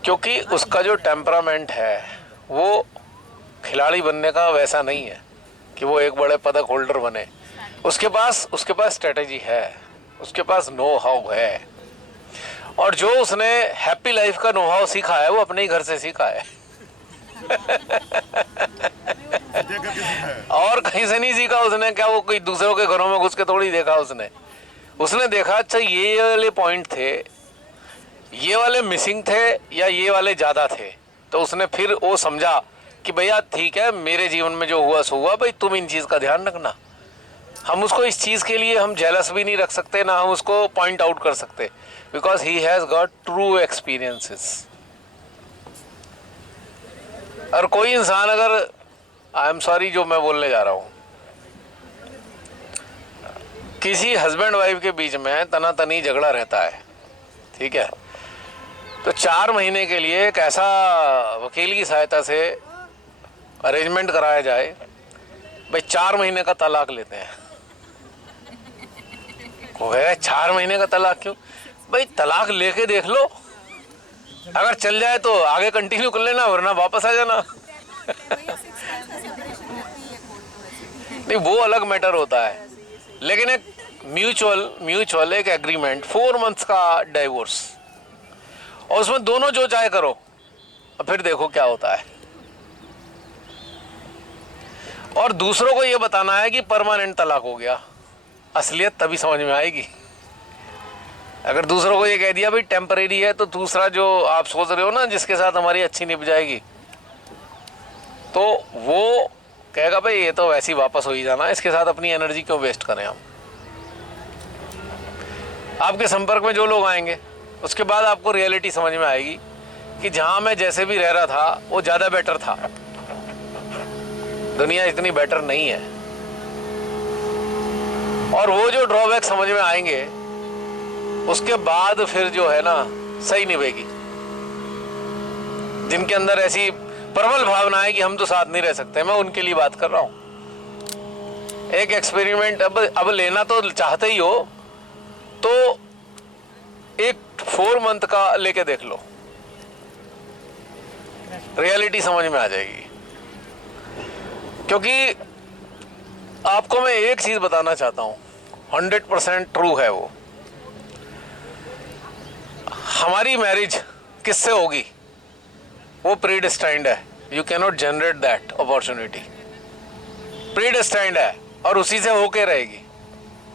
क्योंकि उसका जो टेम्परामेंट है वो खिलाड़ी बनने का वैसा नहीं है कि वो एक बड़े पदक होल्डर बने। उसके पास स्ट्रेटेजी है, उसके पास नो हाउ है, और जो उसने हैप्पी लाइफ का नो हाउ सीखा है वो अपने ही घर से सीखा है और कहीं से नहीं सीखा उसने। क्या वो कोई दूसरों के घरों में घुस के थोड़ी देखा उसने देखा अच्छा ये वाले पॉइंट थे, ये वाले मिसिंग थे या ये वाले ज़्यादा थे, तो उसने फिर वो समझा कि भैया ठीक है, मेरे जीवन में जो हुआ सो हुआ, भाई तुम इन चीज़ का ध्यान रखना। हम उसको इस चीज़ के लिए हम जेलस भी नहीं रख सकते, ना हम उसको पॉइंट आउट कर सकते, because he has got true experiences. और कोई इंसान अगर, आई एम सॉरी जो मैं बोलने जा रहा हूँ, किसी हस्बैंड वाइफ के बीच में तनातनी झगड़ा रहता है, ठीक है, तो 4 महीने के लिए एक ऐसा वकील की सहायता से अरेंजमेंट कराया जाए, भाई 4 महीने का तलाक लेते हैं। वह 4 महीने का तलाक क्यों? भाई तलाक लेके देख लो, अगर चल जाए तो आगे कंटिन्यू कर लेना, वरना वापस आ जाना नहीं, वो अलग मैटर होता है। लेकिन एक म्यूचुअल एक एग्रीमेंट, 4 मंथ्स का डाइवोर्स, और उसमें दोनों जो चाहे करो, और फिर देखो क्या होता है। और दूसरों को ये बताना है कि परमानेंट तलाक हो गया, असलियत तभी समझ में आएगी। अगर दूसरों को ये कह दिया भाई टेम्परेरी है, तो दूसरा जो आप सोच रहे हो ना जिसके साथ हमारी अच्छी निभ जाएगी, तो वो कहेगा भाई ये तो वैसे ही वापस हो ही जाना, इसके साथ अपनी एनर्जी क्यों वेस्ट करें हम। आपके संपर्क में जो लोग आएंगे उसके बाद आपको रियलिटी समझ में आएगी कि जहां मैं जैसे भी रह रहा था वो ज्यादा बेटर था, दुनिया इतनी बेटर नहीं है। और वो जो ड्रॉबैक समझ में आएंगे उसके बाद फिर जो है ना सही निभेगी। जिनके अंदर ऐसी प्रबल भावना है कि हम तो साथ नहीं रह सकते, मैं उनके लिए बात कर रहा हूं। एक एक्सपेरिमेंट अब लेना तो चाहते ही हो तो एक 4 मंथ का लेके देख लो, रियलिटी समझ में आ जाएगी। क्योंकि आपको मैं एक चीज बताना चाहता हूं, 100% ट्रू है वो। हमारी मैरिज किससे होगी वो प्रीडेस्टाइंड है, you can not generate that opportunity, predestined है और उसी से होके रहेगी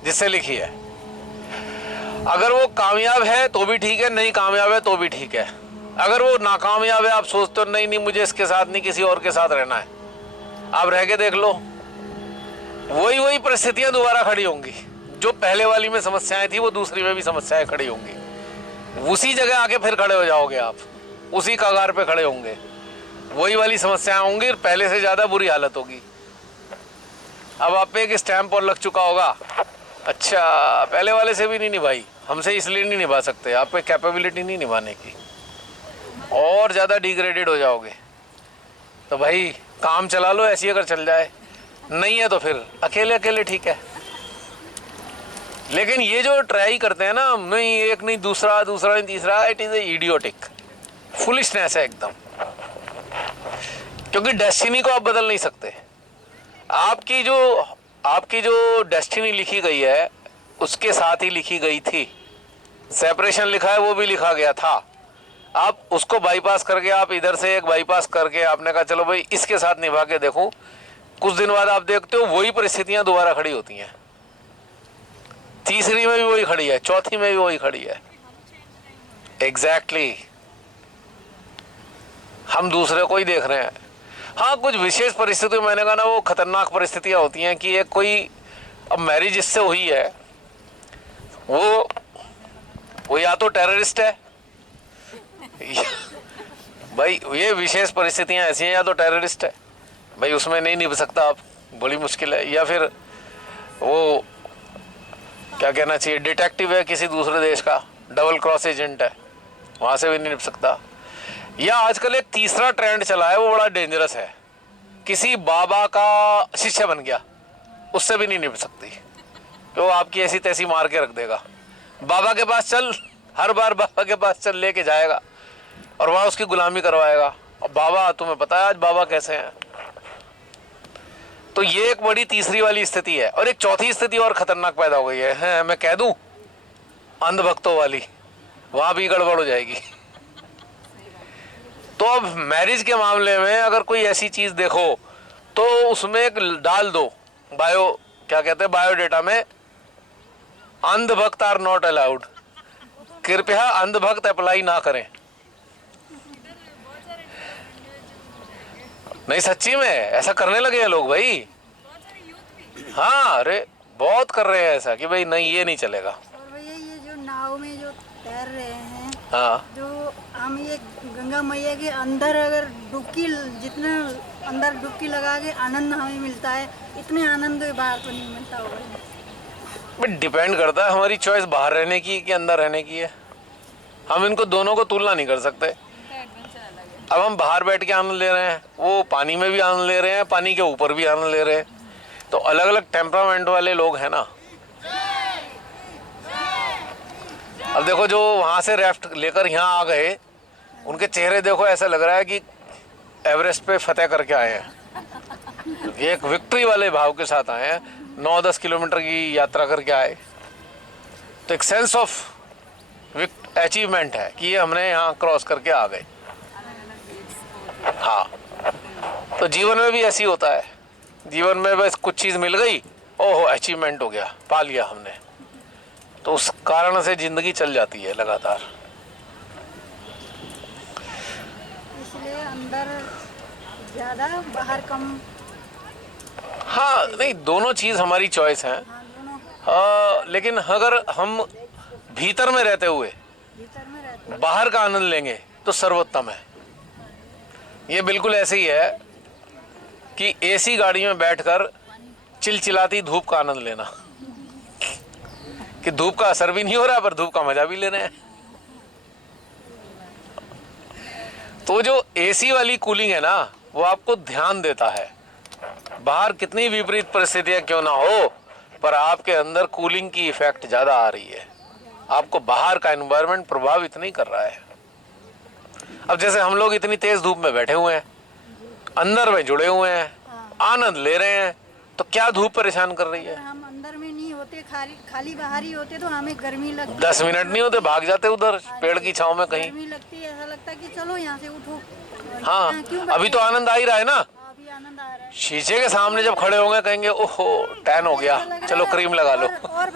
जिससे लिखी है। अगर वो कामयाब है तो भी ठीक है, नहीं कामयाब है तो भी ठीक है। अगर वो नाकामयाब है, आप सोचते हो नहीं नहीं मुझे इसके साथ नहीं किसी और के साथ रहना है, आप रह के देख लो, वही परिस्थितियां दोबारा खड़ी होंगी। जो पहले वाली में समस्याएं थी वो दूसरी में भी समस्याएं खड़ी होंगी, उसी जगह आके फिर खड़े हो जाओगे आप, उसी कगार पे खड़े होंगे, वही वाली समस्याएं होंगी, पहले से ज्यादा बुरी हालत होगी। अब आप पे एक स्टैंप और लग चुका होगा, अच्छा पहले वाले से भी नहीं निभाई, हमसे इसलिए नहीं निभा सकते, आप पे कैपेबिलिटी नहीं निभाने की, और ज्यादा डिग्रेडेड हो जाओगे। तो भाई काम चला लो, ऐसी अगर चल जाए, नहीं है तो फिर अकेले अकेले ठीक है। लेकिन ये जो ट्राई करते हैं ना, नहीं एक नहीं दूसरा, दूसरा नहीं तीसरा, इट इज इडियोटिक फुलिशनेस है एकदम। क्योंकि डेस्टिनी को आप बदल नहीं सकते। आपकी जो डेस्टिनी लिखी गई है उसके साथ ही लिखी गई थी। सेपरेशन लिखा है वो भी लिखा गया था, आप उसको बाईपास करके, आप इधर से एक बाईपास करके आपने कहा चलो भाई इसके साथ निभा के देखो, कुछ दिन बाद आप देखते हो वही परिस्थितियां दोबारा खड़ी होती हैं, तीसरी में भी वही खड़ी है, चौथी में भी वही खड़ी है। एग्जैक्टली हम दूसरे को ही देख रहे हैं। हाँ कुछ विशेष परिस्थिति, मैंने कहा ना वो खतरनाक परिस्थितियां होती हैं कि एक कोई, अब मैरिज इससे हुई है, वो या तो टेररिस्ट है भाई, ये विशेष परिस्थितियां ऐसी हैं, या तो टेररिस्ट है भाई, उसमें नहीं निभ सकता आप, बड़ी मुश्किल है, या फिर वो क्या कहना चाहिए डिटेक्टिव है किसी दूसरे देश का, डबल क्रॉस एजेंट है, वहां से भी नहीं निभ सकता। या आजकल एक तीसरा ट्रेंड चला है, वो बड़ा डेंजरस है, किसी बाबा का शिष्य बन गया, उससे भी नहीं निभ सकती, तो आपकी ऐसी तैसी मार के रख देगा। बाबा के पास चल, हर बार बाबा के पास चल लेके जाएगा और वहां उसकी गुलामी करवाएगा, और बाबा तुम्हें पता है आज बाबा कैसे हैं। तो ये एक बड़ी तीसरी वाली स्थिति है। और एक चौथी स्थिति और खतरनाक पैदा हो गई है, मैं कह दूं अंधभक्तों वाली, वहां भी गड़बड़ हो जाएगी। तो अब मैरिज के मामले में अगर कोई ऐसी चीज देखो तो उसमें एक डाल दो, क्या कहते हैं बायोडेटा में, अंधभक्त आर नॉट अलाउड, कृपया अंधभक्त अप्लाई ना करें। नहीं सच्ची में ऐसा करने लगे हैं लोग भाई, हाँ अरे बहुत कर रहे हैं ऐसा कि भाई नहीं ये नहीं चलेगा। और भैया ये जो नाव में जो तैर रहे हैं, हाँ जो हम ये गंगा मैया के अंदर अगर डुबकी, जितना अंदर डुबकी लगा के आनंद हमें मिलता है, इतने आनंद बाहर तो नहीं मिलता होगा। डिपेंड करता है हमारी चॉइस बाहर रहने की कि अंदर रहने की है, हम इनको दोनों को तुलना नहीं कर सकते। अब हम बाहर बैठ के आनंद ले रहे हैं, वो पानी में भी आनंद ले रहे हैं, पानी के ऊपर भी आनंद ले रहे हैं, तो अलग अलग टेम्परामेंट वाले लोग हैं ना। अब देखो जो वहां से राफ्ट लेकर यहाँ आ गए, उनके चेहरे देखो, ऐसा लग रहा है कि एवरेस्ट पे फतेह करके आए हैं, एक विक्ट्री वाले भाव के साथ आए हैं, 9-10 किलोमीटर की यात्रा करके आए। तो एक सेंस ऑफ अचीवमेंट है कि ये हमने यहाँ क्रॉस करके आ गए। हाँ, तो जीवन में भी ऐसी होता है। जीवन में बस कुछ चीज मिल गई, ओहो अचीवमेंट हो गया, पा लिया हमने, तो उस कारण से जिंदगी चल जाती है लगातार। इसलिए अंदर ज़्यादा, बाहर कम। हाँ नहीं, दोनों चीज हमारी चॉइस है। हाँ, दोनों लेकिन अगर हम भीतर में रहते हुए भीतर में रहते हैं। बाहर का आनंद लेंगे तो सर्वोत्तम है। ये बिल्कुल ऐसे ही है कि एसी गाड़ी में बैठकर चिलचिलाती धूप का आनंद लेना, कि धूप का असर भी नहीं हो रहा पर धूप का मजा भी ले रहे हैं। तो जो एसी वाली कूलिंग है ना, वो आपको ध्यान देता है। बाहर कितनी विपरीत परिस्थितियां क्यों ना हो, पर आपके अंदर कूलिंग की इफेक्ट ज्यादा आ रही है। आपको बाहर का एनवायरनमेंट प्रभावित नहीं कर रहा है। अब जैसे हम लोग इतनी तेज धूप में बैठे हुए हैं, अंदर में जुड़े हुए हैं, आनंद ले रहे हैं, तो क्या धूप परेशान कर रही है? अगर हम अंदर में नहीं होते, खाली बाहर ही होते, तो हमें गर्मी लगती। 10 मिनट नहीं होते भाग जाते उधर पेड़ की छांव में कहीं। गर्मी लगती है, ऐसा लगता है कि चलो यहाँ से उठो। हाँ, क्यों अभी तो आनंद आ ही रहा है ना। अभी आनंद आ रहा है। शीशे के सामने जब खड़े होंगे कहेंगे ओहो टैन हो गया, ऐसा लग रहा चलो है क्रीम लगा लो। और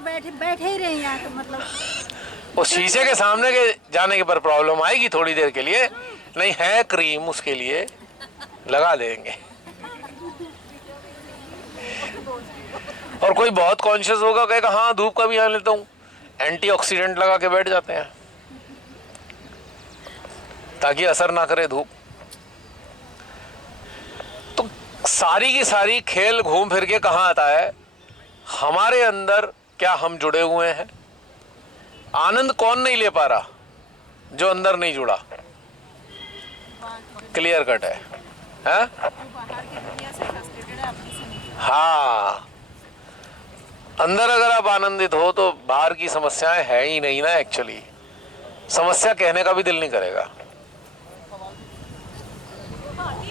बैठे ही रहे यहाँ तो मतलब। वो शीशे के सामने के जाने के पर प्रॉब्लम आएगी थोड़ी देर के लिए, नहीं है क्रीम, उसके लिए लगा देंगे। और कोई बहुत कॉन्शियस होगा, कहेगा हाँ धूप का भी आ लेता हूँ, एंटीऑक्सीडेंट लगा के बैठ जाते हैं ताकि असर ना करे धूप। तो सारी की सारी खेल घूम फिर के कहाँ आता है? हमारे अंदर क्या हम जुड़े हुए हैं? आनंद कौन नहीं ले पा रहा? जो अंदर नहीं जुड़ा। क्लियर कट है, हैं? हाँ, अंदर अगर आप आनंदित हो तो बाहर की समस्याएं है ही नहीं ना। एक्चुअली समस्या कहने का भी दिल नहीं करेगा।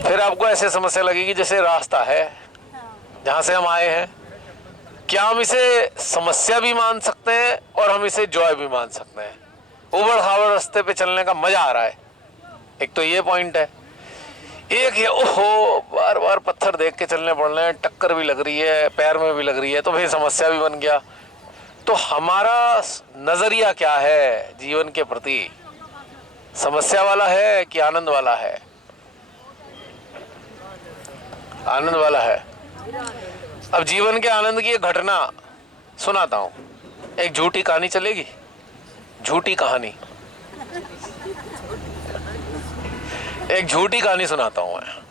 फिर आपको ऐसे समस्या लगेगी जैसे रास्ता है जहां से हम आए हैं, क्या हम इसे समस्या भी मान सकते हैं और हम इसे जॉय भी मान सकते हैं? उबड़ खाबड़ रास्ते पे चलने का मजा आ रहा है, एक तो ये पॉइंट है। एक ये ओहो बार बार पत्थर देख के चलने पड़ रहे हैं, टक्कर भी लग रही है, पैर में भी लग रही है, तो फिर समस्या भी बन गया। तो हमारा नजरिया क्या है जीवन के प्रति? समस्या वाला है कि आनंद वाला है? आनंद वाला है। अब जीवन के आनंद की एक घटना सुनाता हूं। एक झूठी कहानी चलेगी? झूठी कहानी, एक झूठी कहानी सुनाता हूं मैं।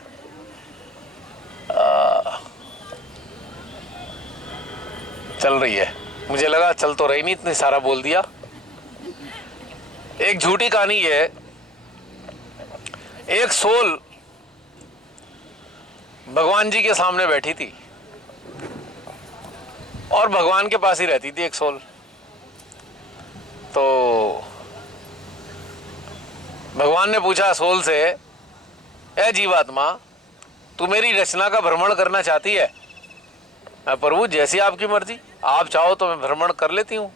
चल रही है, मुझे लगा चल तो रही नहीं, इतनी सारा बोल दिया। एक झूठी कहानी है। एक सोल भगवान जी के सामने बैठी थी और भगवान के पास ही रहती थी एक सोल। तो भगवान ने पूछा सोल से, ए जीवात्मा, तू मेरी रचना का भ्रमण करना चाहती है? मैं प्रभु जैसी आपकी मर्जी, आप चाहो तो मैं भ्रमण कर लेती हूँ।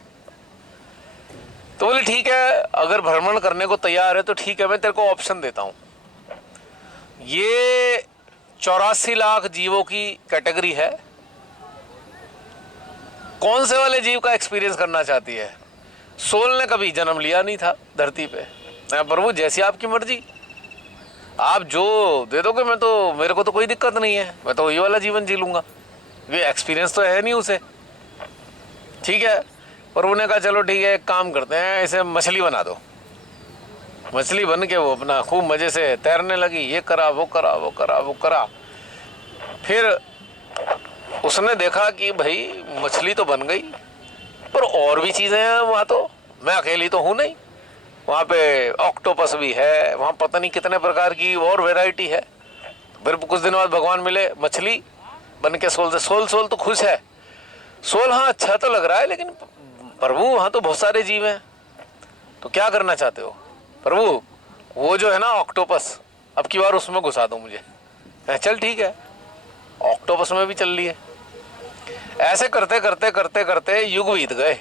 तो बोले ठीक है, अगर भ्रमण करने को तैयार है तो ठीक है, मैं तेरे को ऑप्शन देता हूँ। ये 84 लाख जीवों की कैटेगरी है, कौन से वाले जीव का एक्सपीरियंस करना चाहती है? सोल ने कभी जन्म लिया नहीं था धरती पे। मैं प्रभु जैसी आपकी मर्जी, आप जो दे दोगे मैं तो, मेरे को तो कोई दिक्कत नहीं है, मैं तो ये वाला जीवन जी लूंगा, ये एक्सपीरियंस तो है नहीं उसे। ठीक है, प्रभु ने कहा चलो ठीक है, एक काम करते हैं, इसे मछली बना दो। मछली बन के वो अपना खूब मजे से तैरने लगी, ये करा वो करा वो करा वो करा। फिर उसने देखा कि भाई मछली तो बन गई, पर और भी चीजें हैं वहाँ, तो मैं अकेली तो हूँ नहीं, वहाँ पे ऑक्टोपस भी है, वहाँ पता नहीं कितने प्रकार की और वैरायटी है। फिर कुछ दिन बाद भगवान मिले मछली बन के सोल से। सोल तो खुश है। सोल हाँ अच्छा तो लग रहा है, लेकिन प्रभु वहाँ तो बहुत सारे जीव हैं, तो क्या करना चाहते हो? प्रभु वो जो है ना ऑक्टोपस, अब की बार उसमें घुसा दो मुझे। चल ठीक है, ऑक्टोपस में भी चल लिए। ऐसे करते करते करते करते युग बीत गए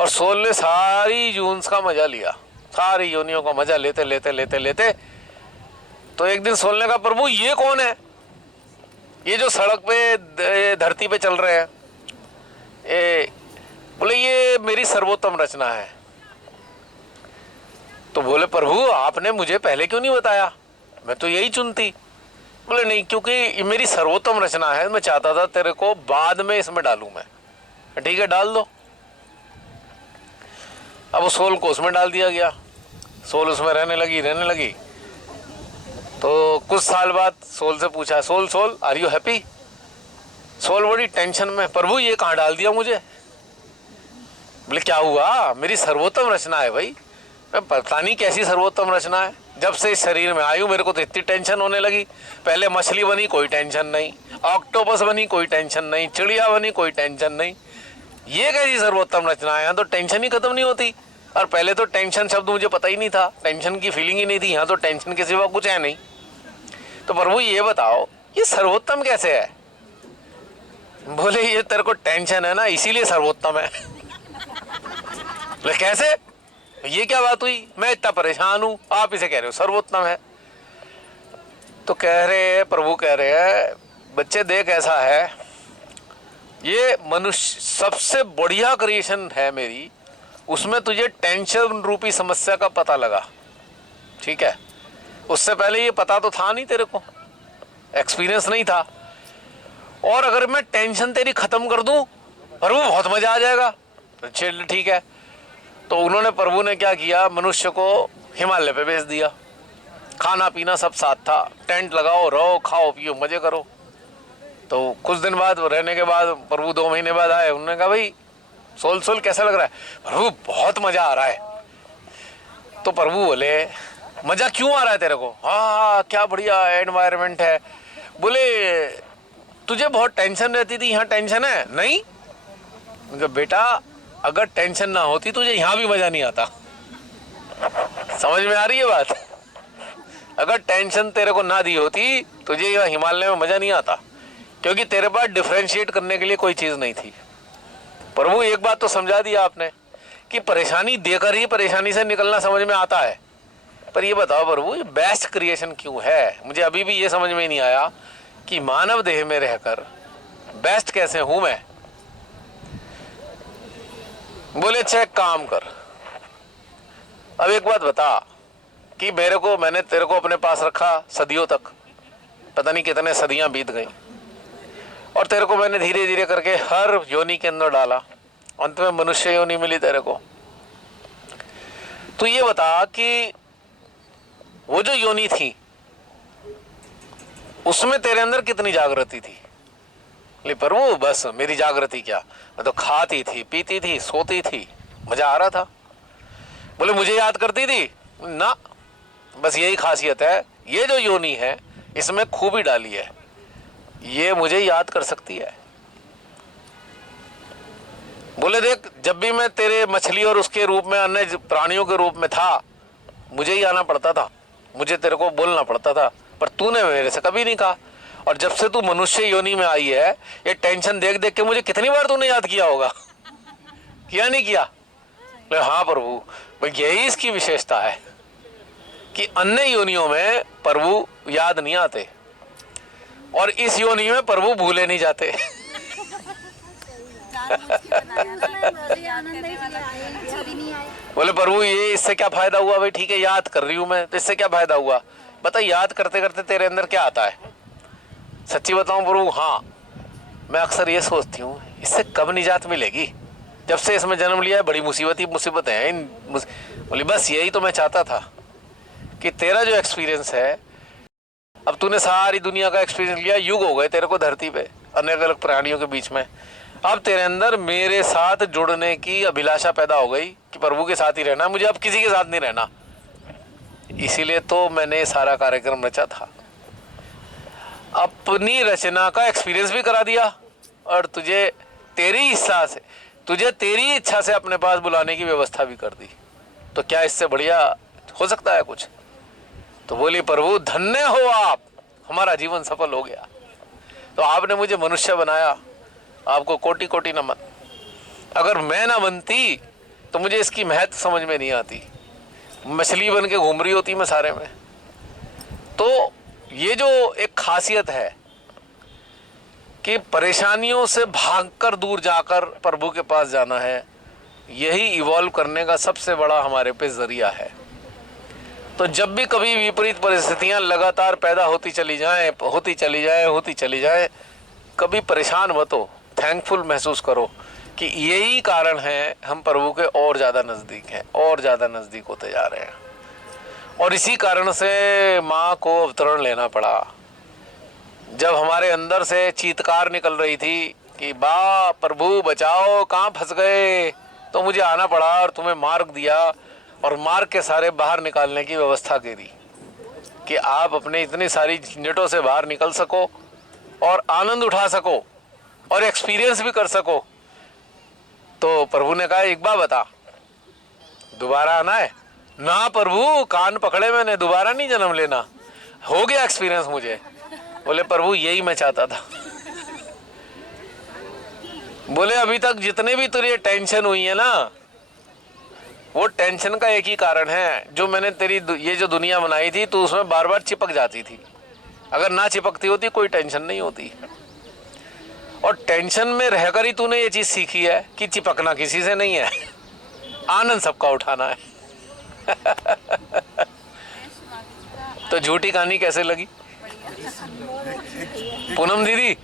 और सोल ने सारी यून्स का मजा लिया, सारी योनियों का मजा लेते लेते लेते लेते तो एक दिन सोल ने कहा, प्रभु ये कौन है, ये जो सड़क पे धरती पे चल रहे हैं? बोले ये मेरी सर्वोत्तम रचना है। तो बोले, प्रभु आपने मुझे पहले क्यों नहीं बताया, मैं तो यही चुनती। बोले नहीं, क्योंकि ये मेरी सर्वोत्तम रचना है, मैं चाहता था तेरे को बाद में इसमें डालूं मैं। ठीक है, डाल दो। अब वो सोल को उसमें डाल दिया गया, सोल उसमें रहने लगी। तो कुछ साल बाद सोल से पूछा, soul are you happy? Soul बड़ी टेंशन में, प्रभु ये कहाँ डाल दिया मुझे? बोले क्या हुआ, मेरी सर्वोत्तम रचना है भाई, मैं पता नहीं कैसी सर्वोत्तम रचना है, जब से इस शरीर में आई हूं मेरे को तो इतनी टेंशन होने लगी। पहले मछली बनी कोई टेंशन नहीं, ऑक्टोपस बनी कोई टेंशन नहीं, चिड़िया बनी कोई टेंशन नहीं, ये कैसी सर्वोत्तम रचना है? यहाँ तो टेंशन ही खत्म नहीं होती। और पहले तो टेंशन शब्द मुझे पता ही नहीं था, टेंशन की फीलिंग ही नहीं थी, यहाँ तो टेंशन के सिवा कुछ है नहीं। तो प्रभु ये बताओ ये सर्वोत्तम कैसे है? बोले ये तेरे को टेंशन है ना, इसीलिए सर्वोत्तम है। बोले कैसे, ये क्या बात हुई, मैं इतना परेशान हूं, आप इसे कह रहे हो सर्वोत्तम है? तो कह रहे हैं, प्रभु कह रहे हैं, बच्चे देख ऐसा है, ये मनुष्य सबसे बढ़िया क्रिएशन है मेरी, उसमें तुझे टेंशन रूपी समस्या का पता लगा, ठीक है? उससे पहले ये पता तो था नहीं तेरे को, एक्सपीरियंस नहीं था। और अगर मैं टेंशन तेरी खत्म कर दूं प्रभु बहुत मजा आ जाएगा। चल ठीक है। तो उन्होंने, प्रभु ने क्या किया, मनुष्य को हिमालय पे भेज दिया, खाना पीना सब साथ था, टेंट लगाओ, रहो, खाओ पियो, मजे करो। तो कुछ दिन बाद रहने के बाद प्रभु 2 महीने बाद आए, उन्होंने कहा भाई सोल कैसा लग रहा है? प्रभु बहुत मजा आ रहा है। तो प्रभु बोले मजा क्यों आ रहा है तेरे को? हाँ क्या बढ़िया एनवायरनमेंट है। बोले तुझे बहुत टेंशन रहती थी, यहाँ टेंशन है नहीं? बेटा अगर टेंशन ना होती तुझे यहाँ भी मजा नहीं आता। समझ में आ रही है बात? अगर टेंशन तेरे को ना दी होती तुझे यहाँ हिमालय में मजा नहीं आता, क्योंकि तेरे पास डिफरेंशिएट करने के लिए कोई चीज नहीं थी। प्रभु एक बात तो समझा दिया आपने कि परेशानी देकर ही परेशानी से निकलना समझ में आता है। पर ये बताओ प्रभु ये बेस्ट क्रिएशन क्यों है? मुझे अभी भी ये समझ में नहीं आया कि मानव देह में रहकर बेस्ट कैसे हूं मैं। बोले अच्छा एक काम कर, अब एक बात बता कि मैंने तेरे को अपने पास रखा सदियों तक, पता नहीं कितने सदियां बीत गई, और तेरे को मैंने धीरे धीरे करके हर योनि के अंदर डाला, अंत में मनुष्य योनि मिली तेरे को। तो ये बता कि वो जो योनि थी उसमें तेरे अंदर कितनी जागृति थी? प्रभु बस मेरी जागृति क्या, मैं तो खाती थी, पीती थी, सोती थी, मजा आ रहा था। बोले मुझे याद करती थी ना? बस यही खासियत है, ये जो योनि है इसमें खूबी डाली है, ये मुझे याद कर सकती है। बोले देख जब भी मैं तेरे मछली और उसके रूप में अन्य प्राणियों के रूप में था, मुझे ही आना पड़ता था, मुझे तेरे को बोलना पड़ता था, पर तूने मेरे से कभी नहीं कहा। और जब से तू मनुष्य योनि में आई है, ये टेंशन देख देख के मुझे कितनी बार तूने याद किया होगा, किया नहीं किया? हाँ प्रभु, यही इसकी विशेषता है कि अन्य योनियों में प्रभु याद नहीं आते और इस योनि में प्रभु भूले नहीं जाते। बोले प्रभु ये इससे क्या फायदा हुआ? भाई ठीक है याद कर रही हूं मैं, तो इससे क्या फायदा हुआ? बता याद करते करते तेरे अंदर क्या आता है? सच्ची बताऊं प्रभु, हाँ मैं अक्सर ये सोचती हूँ इससे कब निजात मिलेगी, जब से इसमें जन्म लिया है बड़ी मुसीबतें हैं। बोली बस यही तो मैं चाहता था कि तेरा जो एक्सपीरियंस है, अब तूने सारी दुनिया का एक्सपीरियंस लिया, युग हो गए तेरे को धरती पे अलग अलग प्राणियों के बीच में, अब तेरे अंदर मेरे साथ जुड़ने की अभिलाषा पैदा हो गई कि प्रभु के साथ ही रहना, मुझे अब किसी के साथ नहीं रहना। इसीलिए तो मैंने सारा कार्यक्रम रचा था, अपनी रचना का एक्सपीरियंस भी करा दिया और तुझे तेरी इच्छा से अपने पास बुलाने की व्यवस्था भी कर दी। तो क्या इससे बढ़िया हो सकता है कुछ? तो बोली प्रभु धन्य हो आप, हमारा जीवन सफल हो गया। तो आपने मुझे मनुष्य बनाया, आपको कोटि कोटि नमन। अगर मैं ना बनती तो मुझे इसकी महत्व समझ में नहीं आती, मछली बन के घूम रही होती मैं सारे में। तो ये जो एक खासियत है कि परेशानियों से भागकर दूर जाकर प्रभु के पास जाना है, यही इवॉल्व करने का सबसे बड़ा हमारे पे जरिया है। तो जब भी कभी विपरीत परिस्थितियां लगातार पैदा होती चली जाएं, कभी परेशान मत हो, थैंकफुल महसूस करो कि यही कारण है हम प्रभु के और ज़्यादा नज़दीक हैं, और ज़्यादा नज़दीक होते जा रहे हैं। और इसी कारण से माँ को अवतरण लेना पड़ा। जब हमारे अंदर से चीत्कार निकल रही थी कि बा प्रभु बचाओ, कहाँ फंस गए, तो मुझे आना पड़ा और तुम्हें मार्ग दिया और मार्ग के सारे बाहर निकालने की व्यवस्था करी कि आप अपने इतनी सारी झंझटों से बाहर निकल सको और आनंद उठा सको और एक्सपीरियंस भी कर सको। तो प्रभु ने कहा एक बार बता, दोबारा आना है ना? प्रभु कान पकड़े मैंने, दोबारा नहीं जन्म लेना, हो गया एक्सपीरियंस मुझे। बोले प्रभु यही मैं चाहता था। बोले अभी तक जितने भी तुझे टेंशन हुई है ना, वो टेंशन का एक ही कारण है, जो मैंने तेरी ये जो दुनिया बनाई थी तो उसमें बार बार चिपक जाती थी। अगर ना चिपकती होती कोई टेंशन नहीं होती। और टेंशन में रहकर ही तूने ये चीज सीखी है कि चिपकना किसी से नहीं है, आनंद सबका उठाना है। तो झूठी कहानी कैसे लगी पूनम दीदी?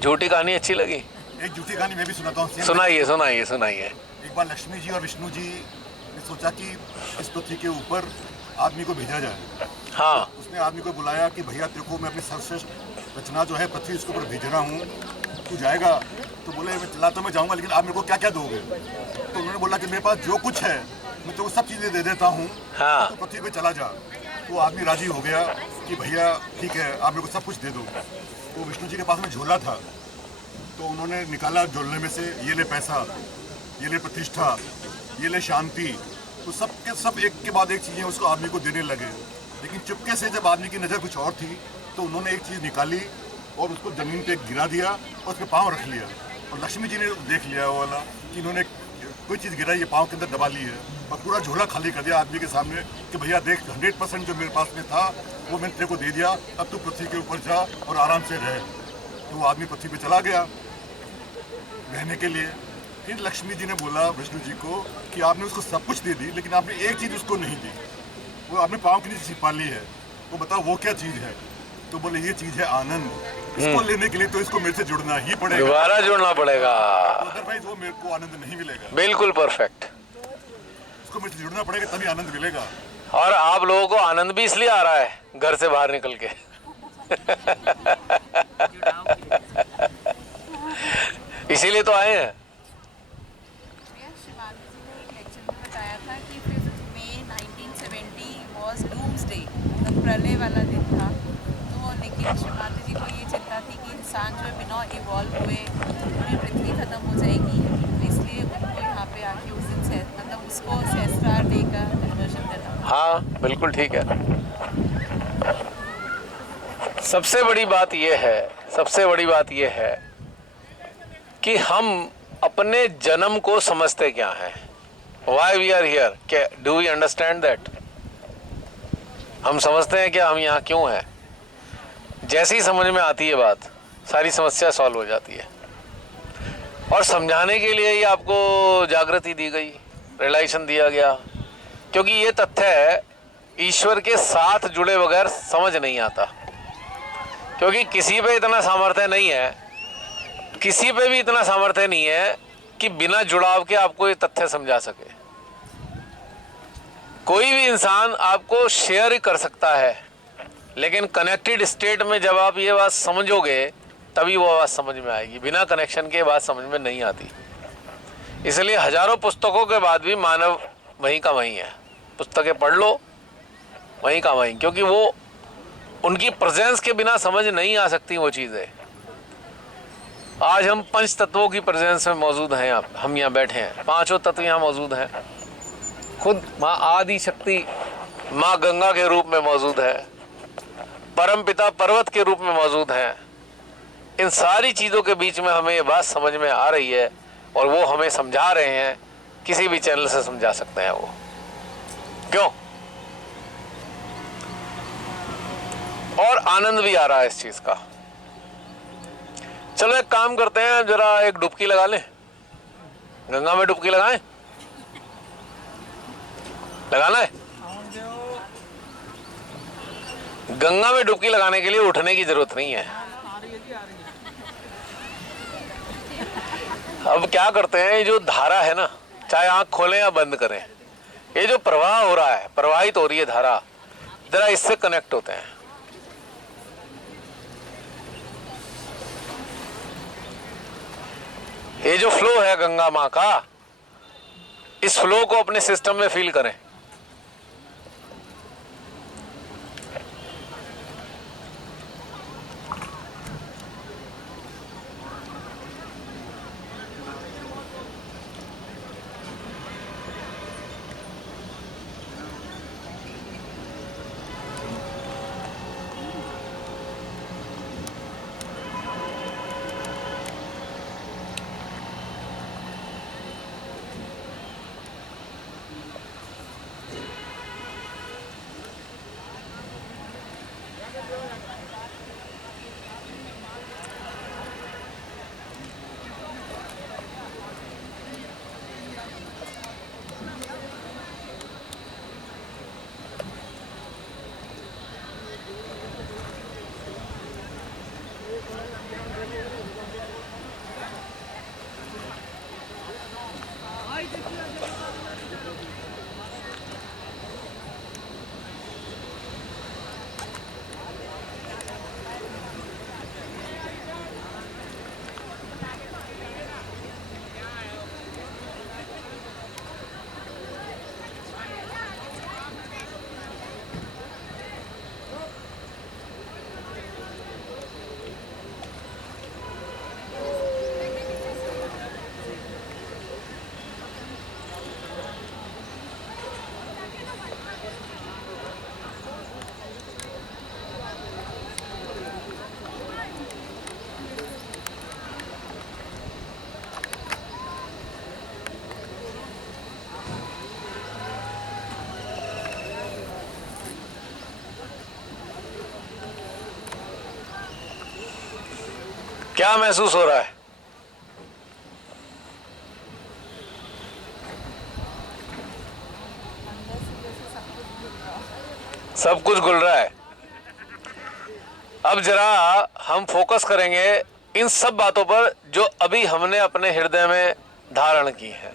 झूठी कहानी अच्छी लगी? एक झूठी कहानी मैं भी सुनाता हूँ। सुनाइए। एक बार लक्ष्मी जी और विष्णु जी ने सोचा कि इस पृथ्वी के ऊपर आदमी को भेजा जाए। हाँ। उसने आदमी को बुलाया कि भैया तेरे को मैं अपनी सर्वश्रेष्ठ रचना जो है पृथ्वी उसके ऊपर भेज रहा हूँ, तू जाएगा? तो बोले मैं चला तो मैं जाऊँगा, लेकिन आप मेरे को क्या क्या दोगे? तो उन्होंने बोला कि मेरे पास जो कुछ है मैं तो सब चीज़ें दे देता हूँ। हाँ। तो पृथ्वी पे चला जा। तो आदमी राजी हो गया कि भैया ठीक है, आप मेरे को सब कुछ दे दो। तो विष्णु जी के पास में झोला था, तो उन्होंने निकाला झोलने में से, ये ले पैसा, ये ले प्रतिष्ठा, ये ले शांति। तो सब के सब एक के बाद एक चीज़ें उसको आदमी को देने लगे। लेकिन चुपके से जब आदमी की नज़र कुछ और थी तो उन्होंने एक चीज़ निकाली और उसको ज़मीन पे गिरा दिया और उसके पाँव रख लिया। और लक्ष्मी जी ने देख लिया वो वाला कि इन्होंने कोई चीज़ गिराई, ये पाँव के अंदर दबा ली है, और पूरा झोला खाली कर दिया आदमी के सामने कि भैया देख 100% जो मेरे पास में था वो मैंने तेरे को दे दिया, अब तू पृथ्वी के ऊपर जा और आराम से रहे। तो वो आदमी पृथ्वी पे चला गया रहने के लिए। फिर लक्ष्मी जी ने बोला विष्णु जी को कि आपने उसको सब कुछ दे दी, लेकिन आपने एक चीज़ उसको नहीं दी, वो आपने पाँव के नीचे छिपा ली है। वो बताओ वो क्या चीज़ है? तो बोले ये चीज़ है आनंद। इसको लेने के लिए तो इसको मेरे से जुड़ना ही पड़ेगा, दोबारा जुड़ना पड़ेगा, अदरवाइज वो मेरे को आनंद नहीं मिलेगा। बिल्कुल परफेक्ट। इसको मेरे से जुड़ना पड़ेगा तभी आनंद मिलेगा। और आप लोगों को आनंद भी इसलिए आ रहा है घर से बाहर निकल के। इसीलिए तो आए हैं। शिवानी जी ने एक लेक्चर में बताया था कि 5 मई 1970 वॉज डूम्सडे, मतलब प्रलय वाला दिन था। तो लेकिन शिवानी जी को ये चिंता थी कि इंसान जो है बिना इवॉल्व हुए पूरी पृथ्वी खत्म हो जाएगी, तो इसलिए उनको यहाँ पे आके उस दिन मतलब उसको सहस्त्रार डे का कन्वर्जन करना। हाँ बिल्कुल ठीक है। सबसे बड़ी बात यह है कि हम अपने जन्म को समझते क्या हैं? Why we are here, do we understand that? हम समझते हैं क्या हम यहाँ क्यों हैं? जैसे ही समझ में आती है बात, सारी समस्या सॉल्व हो जाती है। और समझाने के लिए ही आपको जागृति दी गई, रियलाइजेशन दिया गया, क्योंकि ये तथ्य है ईश्वर के साथ जुड़े बगैर समझ नहीं आता। क्योंकि किसी पे इतना सामर्थ्य नहीं है कि बिना जुड़ाव के आपको ये तथ्य समझा सके। कोई भी इंसान आपको शेयर ही कर सकता है, लेकिन कनेक्टेड स्टेट में जब आप ये बात समझोगे तभी वो बात समझ में आएगी। बिना कनेक्शन के बात समझ में नहीं आती। इसलिए हजारों पुस्तकों के बाद भी मानव वहीं का वहीं है। पुस्तकें पढ़ लो, वहीं का वहीं, क्योंकि वो उनकी प्रेजेंस के बिना समझ नहीं आ सकती वो चीज़ें। आज हम 5 तत्वों की प्रेजेंस में मौजूद हैं। हम यहाँ बैठे हैं, 5 तत्व यहाँ मौजूद हैं। खुद माँ आदि शक्ति माँ गंगा के रूप में मौजूद है, परम पिता पर्वत के रूप में मौजूद हैं। इन सारी चीज़ों के बीच में हमें ये बात समझ में आ रही है और वो हमें समझा रहे हैं। किसी भी चैनल से समझा सकते हैं वो। क्यों? और आनंद भी आ रहा है इस चीज का। चलो एक काम करते हैं, जरा एक डुबकी लगा लें, गंगा में डुबकी लगाएं। लगाना है? गंगा में डुबकी लगाने के लिए उठने की जरूरत नहीं है। अब क्या करते हैं, ये जो धारा है ना, चाहे आंख खोलें या बंद करें, ये जो प्रवाह हो रहा है, प्रवाहित हो रही है धारा, जरा इससे कनेक्ट होते हैं। ये जो फ्लो है गंगा माँ का, इस फ्लो को अपने सिस्टम में फील करें। क्या महसूस हो रहा है? सब कुछ घुल रहा है। अब जरा हम फोकस करेंगे इन सब बातों पर जो अभी हमने अपने हृदय में धारण की है,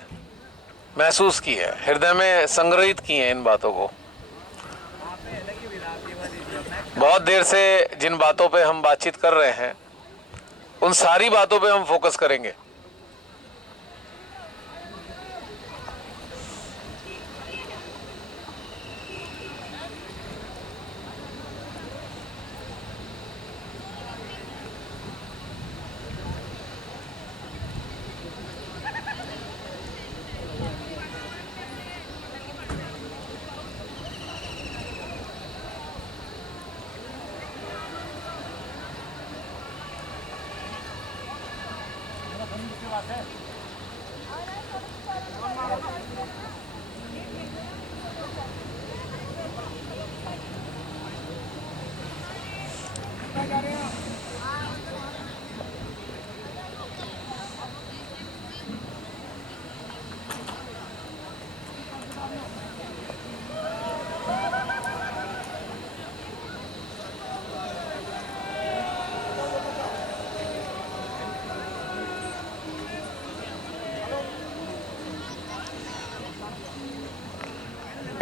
महसूस की है, हृदय में संग्रहित की है। इन बातों को बहुत देर से जिन बातों पे हम बातचीत कर रहे हैं, उन सारी बातों पे हम फोकस करेंगे।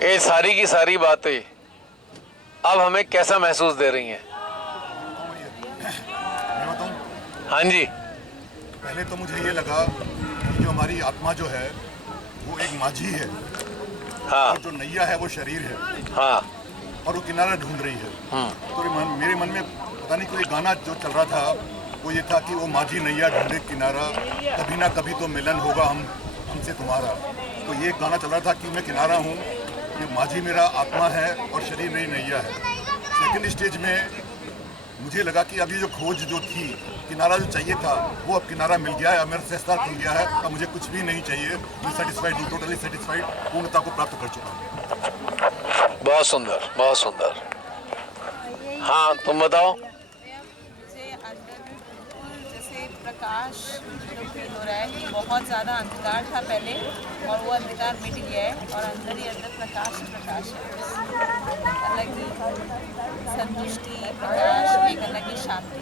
ये सारी की सारी बातें अब हमें कैसा महसूस दे रही हैं? मैं बताऊं, हाँ जी। पहले तो मुझे ये लगा कि जो हमारी आत्मा जो है वो एक माझी है, हाँ और जो नैया है वो शरीर है, हाँ और वो किनारा ढूंढ रही है। तो मेरे मन में पता नहीं कोई गाना जो चल रहा था, वो ये था कि वो माझी नैया ढूंढे किनारा, कभी ना कभी तो मिलन होगा हमसे तुम्हारा। तो ये गाना चल रहा था कि मैं किनारा हूँ, ये माझी मेरा आत्मा है और शरीर मेरी नैया है। सेकंड स्टेज में मुझे लगा कि अभी जो खोज जो थी, किनारा जो चाहिए था, वो अब किनारा मिल गया है, मेरा सहस्ता खुल गया है, अब मुझे कुछ भी नहीं चाहिए। मैं सेटिस्फाइड हूँ, टोटली सेटिस्फाइड, पूर्णता को प्राप्त कर चुका हूँ। बहुत सुंदर, बहुत सुंदर। यही हाँ तुम बताओ। मुझे अंदर में बिल्कुल जैसे प्रकाश फील हो रहा है कि बहुत ज़्यादा अंधकार था पहले और वो अंधकार मिट गया है और अंदर ही अंदर प्रकाश ही प्रकाश है। अलग ही संतुष्टि, प्रकाश, एक अलग ही शांति।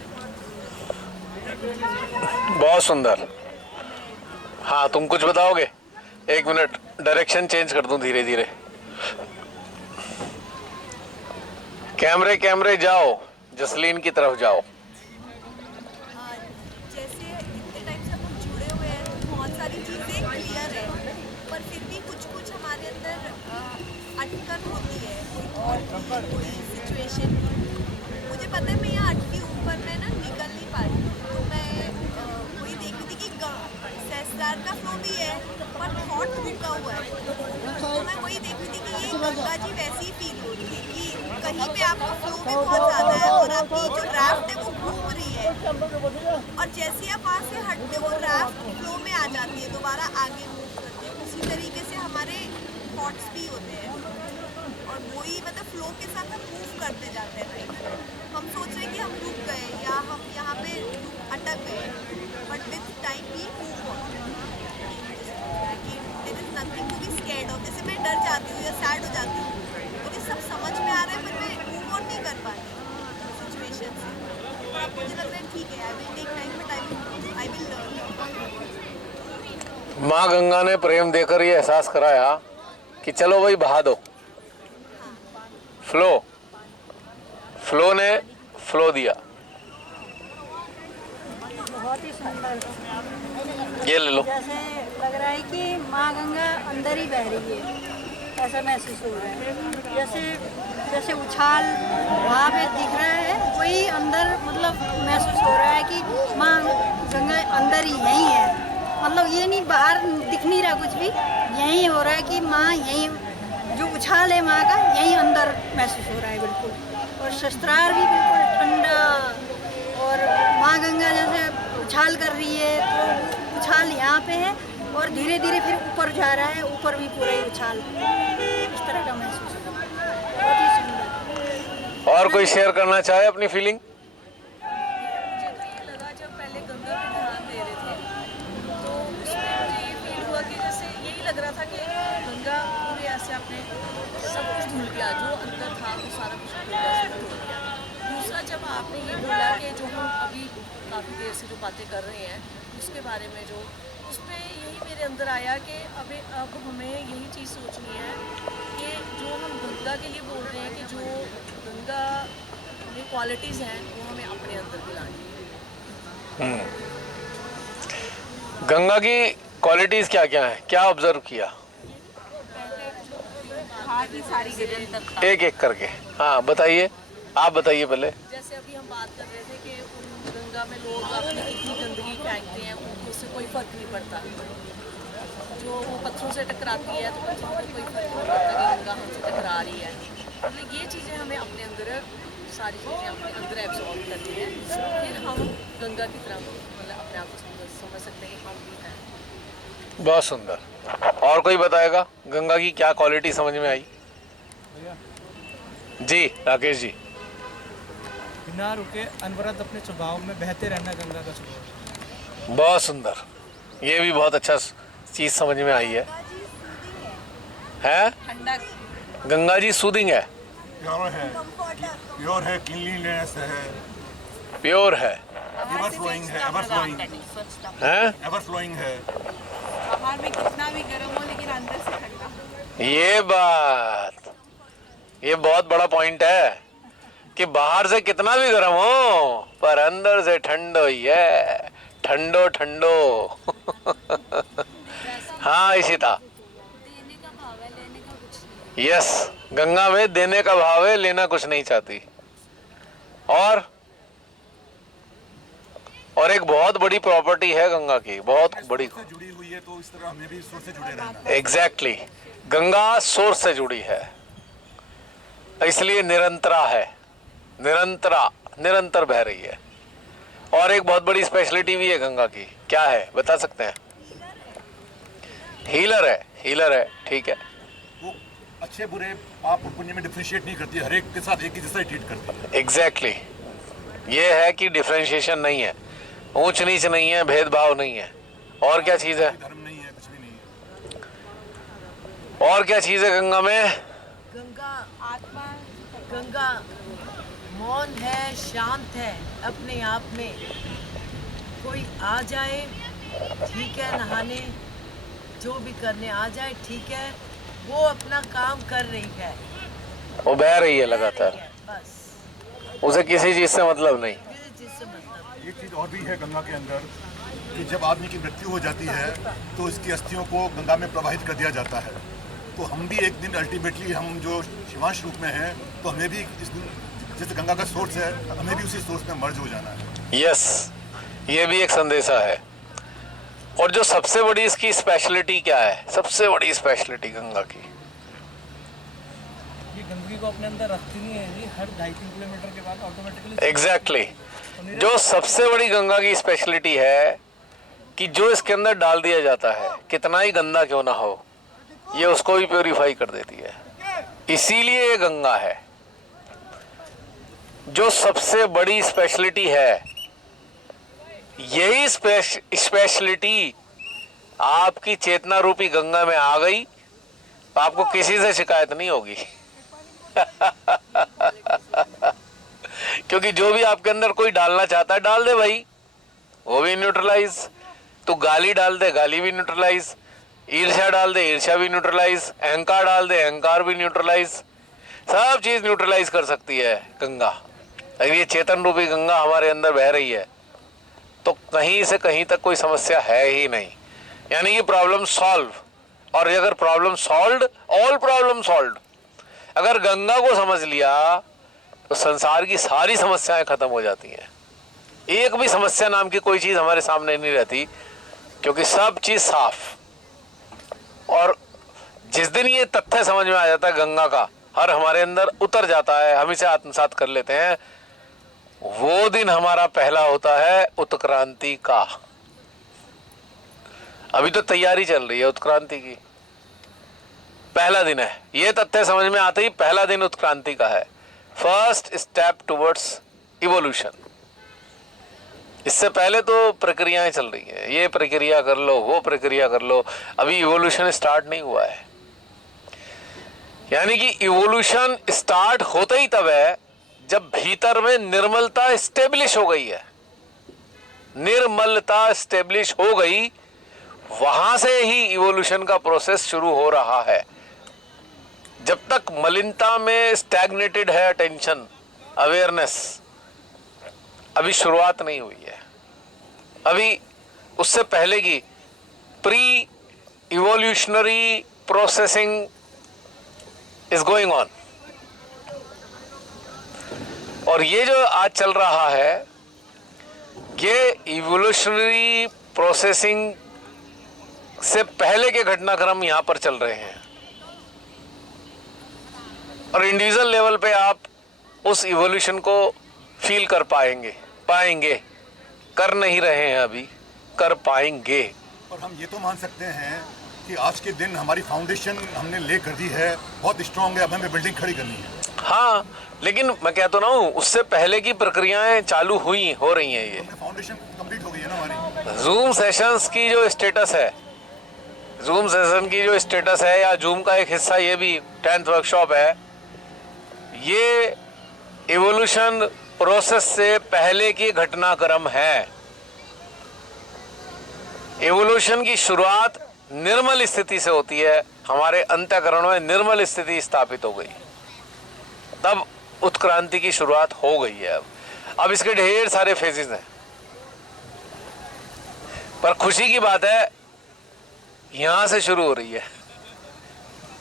बहुत सुंदर। हाँ तुम कुछ बताओगे? 1 मिनट, डायरेक्शन चेंज कर दूं धीरे धीरे। कैमरे जाओ, जसलीन की तरफ जाओ। जैसे इतने टाइम से हम जुड़े हुए हैं तो बहुत सारी चीज़ें क्लियर है, पर फिर भी कुछ हमारे अंदर अटकन होती है। कोई सिचुएशन, मुझे पता है मैं यहाँ अटकी हूँ पर मैं ना निकल नहीं पा रही। तो मैं वही देख रही थी कि सहस्त्रार का फ्लो भी है पर थॉट रुका हुआ है। तो मैं वही देख रही थी कि ये गंगा जी वैसी ही फील हो रही है कि कहीं पे आपका फ्लो भी बहुत ज़्यादा है और आपकी जो राफ्ट है वो घूम रही है, और जैसे ही आप वहाँ से हटते हो राफ्ट फ्लो में आ जाती है, दोबारा आगे मूव करती है। उसी तरीके से हमारे थॉट्स भी होते हैं और वही मतलब फ्लो के साथ हम मूव करते जाते हैं। लाइक हम सोच रहे हैं कि हम रुक गए या हम यहाँ पे अटक गए, but with time we move on. There is nothing to be scared of. जैसे मैं डर जाती हूँ या सैड हो जाती हूँ, मुझे सब समझ में आ रहा है पर मैं मूव ऑन नहीं कर पा रही सिचुएशन से। और अब मुझे लग रहा है ठीक है, I will take time but I will learn. माँ गंगा ने प्रेम देकर ये एहसास कराया कि चलो भाई बहा दो। फ्लो ने फ्लो दिया। बहुत ही सुंदर। ये ले लो। जैसे लग रहा है कि माँ गंगा अंदर ही बह रही है, ऐसा महसूस हो रहा है। जैसे उछाल वहाँ पे दिख रहा है, वही अंदर मतलब महसूस हो रहा है कि माँ गंगा अंदर ही यहीं है। मतलब ये नहीं बाहर दिख नहीं रहा कुछ भी, यहीं हो रहा है कि माँ यहीं, जो उछाल है माँ का यहीं अंदर महसूस हो रहा है बिल्कुल। और शस्त्रार भी बिल्कुल ठंडा, और माँ गंगा जैसे उछाल कर रही है तो उछाल यहाँ पे है और धीरे धीरे फिर ऊपर जा रहा है, ऊपर भी पूरा ही उछाल इस तरह का महसूस हो रहा है। बहुत ही सुंदर। और कोई शेयर करना चाहे अपनी फीलिंग? मुझे तो ये लगा जब पहले गंगा पे ध्यान दे रहे थे तो उसमें मुझे ये फील हुआ कि जैसे यही लग रहा था कि गंगा पूरे ऐसे अपने सब कुछ धुल गया, जो अंदर था वो सारा कुछ धुल गया। दूसरा जब आपने ये बोला कि जो हम अभी काफ़ी देर से जो बातें कर रहे हैं उसके बारे में, जो उसमें यही मेरे अंदर आया कि अब हमें यही चीज़ सोचनी है कि जो हम गंगा के लिए बोल रहे हैं कि जो गंगा में क्वालिटीज़ हैं वो हमें अपने अंदर भी लानी है। गंगा की क्वालिटीज क्या क्या है, क्या ऑब्जर्व किया? एक एक करके। हाँ बताइए, आप बताइए पहले। जैसे अभी हम बात कर रहे थे कि गंगा में लोग अपनी इतनी गंदगी फेंकते हैं, उनको उससे कोई फर्क नहीं पड़ता। जो वो पत्थरों से टकराती है तो पत्थरों को कोई फर्क नहीं पड़ता कि गंगा हमसे टकरा रही है। मतलब ये चीज़ें हमें अपने अंदर, सारी चीज़ें अपने अंदर एब्जॉर्ब करनी है, फिर हम गंगा की तरह मतलब अपने आप को समझ सकते हैं कि हम भी हैं। बहुत सुंदर। और कोई बताएगा गंगा की क्या क्वालिटी समझ में आई? जी राकेश जी। बिना रुके अनवरत अपने स्वभाव में बहते रहना गंगा का स्वभाव। बहुत सुंदर, ये भी बहुत अच्छा चीज समझ में आई है। ठंडा गंगा जी सूदिंग है, प्योर है, क्लीनलीनेस है, प्योर है, एवर फ्लोइंग है, एवर फ्लोइंग हैं? एवर फ्लोइंग है। बाहर में कितना भी गर्म हो लेकिन अंदर से ठंडा। ये बात, ये बहुत बड़ा पॉइंट है कि बाहर से कितना भी गर्म हो पर अंदर से ठंडो ही है, ठंडो ठंडो। हाँ इशिता। देने का भाव है, लेने का कुछ नहीं। यस, गंगा में देने का भाव है, लेना कुछ नहीं चाहती। और एक बहुत बड़ी प्रॉपर्टी है गंगा की, बहुत बड़ी से जुड़ी हुई है तो इस तरह हमें भी ईश्वर से जुड़े रहना। एग्जैक्टली गंगा सोर्स से जुड़ी है, इसलिए निरंतरा है, निरंतर बह रही है। और एक बहुत बड़ी स्पेशलिटी भी है गंगा की, क्या है बता सकते हैं? हीलर है, ठीक है। वो अच्छे बुरे पाप और पुण्य में डिफरेंशिएट नहीं करती, हर एक के साथ एक ही जैसा ट्रीट करती है। एग्जैक्टली ये है कि डिफरेंशिएशन नहीं है, ऊंच नीच नहीं है, भेदभाव नहीं है। और क्या चीज है? धर्म नहीं है, कुछ भी नहीं है। और क्या चीज है गंगा में? गंगा आत्मा, गंगा मौन है, शांत है अपने आप में। कोई आ जाए ठीक है, नहाने जो भी करने आ जाए ठीक है, वो अपना काम कर रही है, वो बह रही है कर रही लगातार, है, बस उसे किसी चीज से मतलब नहीं। किसी चीज से मतलब। एक चीज़ और भी है गंगा के अंदर कि जब आदमी की मृत्यु हो जाती है तो इसकी अस्थियों को गंगा में प्रवाहित कर दिया जाता है। तो हम भी एक दिन अल्टीमेटली, हम जो शिवांश रूप में हैं, तो हमें भी इस दिन जैसे गंगा का सोर्स है, हमें भी उसी सोर्स में मर्ज हो जाना है। यस, ये भी एक संदेशा है। और जो सबसे बड़ी इसकी स्पेशलिटी क्या है? सबसे बड़ी स्पेशलिटी गंगा की, ये गंदगी को अपने अंदर रखती नहीं है जी, हर 2.5-3 किलोमीटर के बाद ऑटोमेटिकली। एग्जैक्टली जो सबसे बड़ी गंगा की स्पेशलिटी है कि जो इसके अंदर डाल दिया जाता है, कितना ही गंदा क्यों ना हो, ये उसको भी प्योरीफाई कर देती है। इसीलिए ये गंगा है। जो सबसे बड़ी स्पेशलिटी है, यही स्पेशलिटी आपकी चेतना रूपी गंगा में आ गई, तो आपको किसी से शिकायत नहीं होगी। क्योंकि जो भी आपके अंदर कोई डालना चाहता है, डाल दे भाई, वो भी न्यूट्रलाइज। तो गाली डाल दे, गाली भी न्यूट्रलाइज। ईर्ष्या डाल दे, ईर्ष्या भी न्यूट्रलाइज। अहंकार डाल दे, अहंकार भी न्यूट्रलाइज। सब चीज न्यूट्रलाइज कर सकती है गंगा। अगर ये चेतन रूपी गंगा हमारे अंदर बह रही है तो कहीं से कहीं तक कोई समस्या है ही नहीं, यानी कि प्रॉब्लम सॉल्व। और अगर problem solved, all problem solved. अगर गंगा को समझ लिया तो संसार की सारी समस्याएं खत्म हो जाती हैं। एक भी समस्या नाम की कोई चीज हमारे सामने नहीं रहती, क्योंकि सब चीज साफ। और जिस दिन ये तथ्य समझ में आ जाता है गंगा का, हर हमारे अंदर उतर जाता है, हम इसे आत्मसात कर लेते हैं, वो दिन हमारा पहला होता है उत्क्रांति का। अभी तो तैयारी चल रही है उत्क्रांति की, पहला दिन है। ये तथ्य समझ में आते ही पहला दिन उत्क्रांति का है। First step towards evolution. इससे पहले तो प्रक्रियाएं चल रही है, ये प्रक्रिया कर लो, वो प्रक्रिया कर लो, अभी इवोल्यूशन स्टार्ट नहीं हुआ है। यानी कि इवोल्यूशन स्टार्ट होता ही तब है जब भीतर में निर्मलता स्टेब्लिश हो गई है। निर्मलता स्टेब्लिश हो गई, वहां से ही इवोल्यूशन का प्रोसेस शुरू हो रहा है। जब तक मलिनता में स्टैग्नेटेड है अटेंशन, अवेयरनेस, अभी शुरुआत नहीं हुई है। अभी उससे पहले की pre evolutionary processing is going on. और ये जो आज चल रहा है, ये इवोल्यूशनरी प्रोसेसिंग से पहले के घटनाक्रम यहां पर चल रहे हैं। और इंडिविजुअल लेवल पे आप उस इवोल्यूशन को फील कर पाएंगे। कर नहीं रहे हैं अभी, कर पाएंगे। और हम ये तो मान सकते हैं कि आज के दिन हमारी फाउंडेशन हमने ले कर दी है, बहुत स्ट्रांग है, अब हमें बिल्डिंग खड़ी करनी है। हाँ, लेकिन मैं कहता हूँ उससे पहले की प्रक्रियाएं चालू हो रही हैं। ये फाउंडेशन कंप्लीट हो गई है ना हमारी। जूम सेशंस की जो स्टेटस है, जूम सेशन की जो स्टेटस है, या जूम का एक हिस्सा ये भी 10th वर्कशॉप है, ये इवोल्यूशन प्रोसेस से पहले की घटनाक्रम है। इवोल्यूशन की शुरुआत निर्मल स्थिति से होती है, हमारे अंतःकरण में निर्मल स्थिति स्थापित हो गई, तब उत्क्रांति की शुरुआत हो गई है। अब इसके ढेर सारे फेजेस हैं, पर खुशी की बात है यहां से शुरू हो रही है।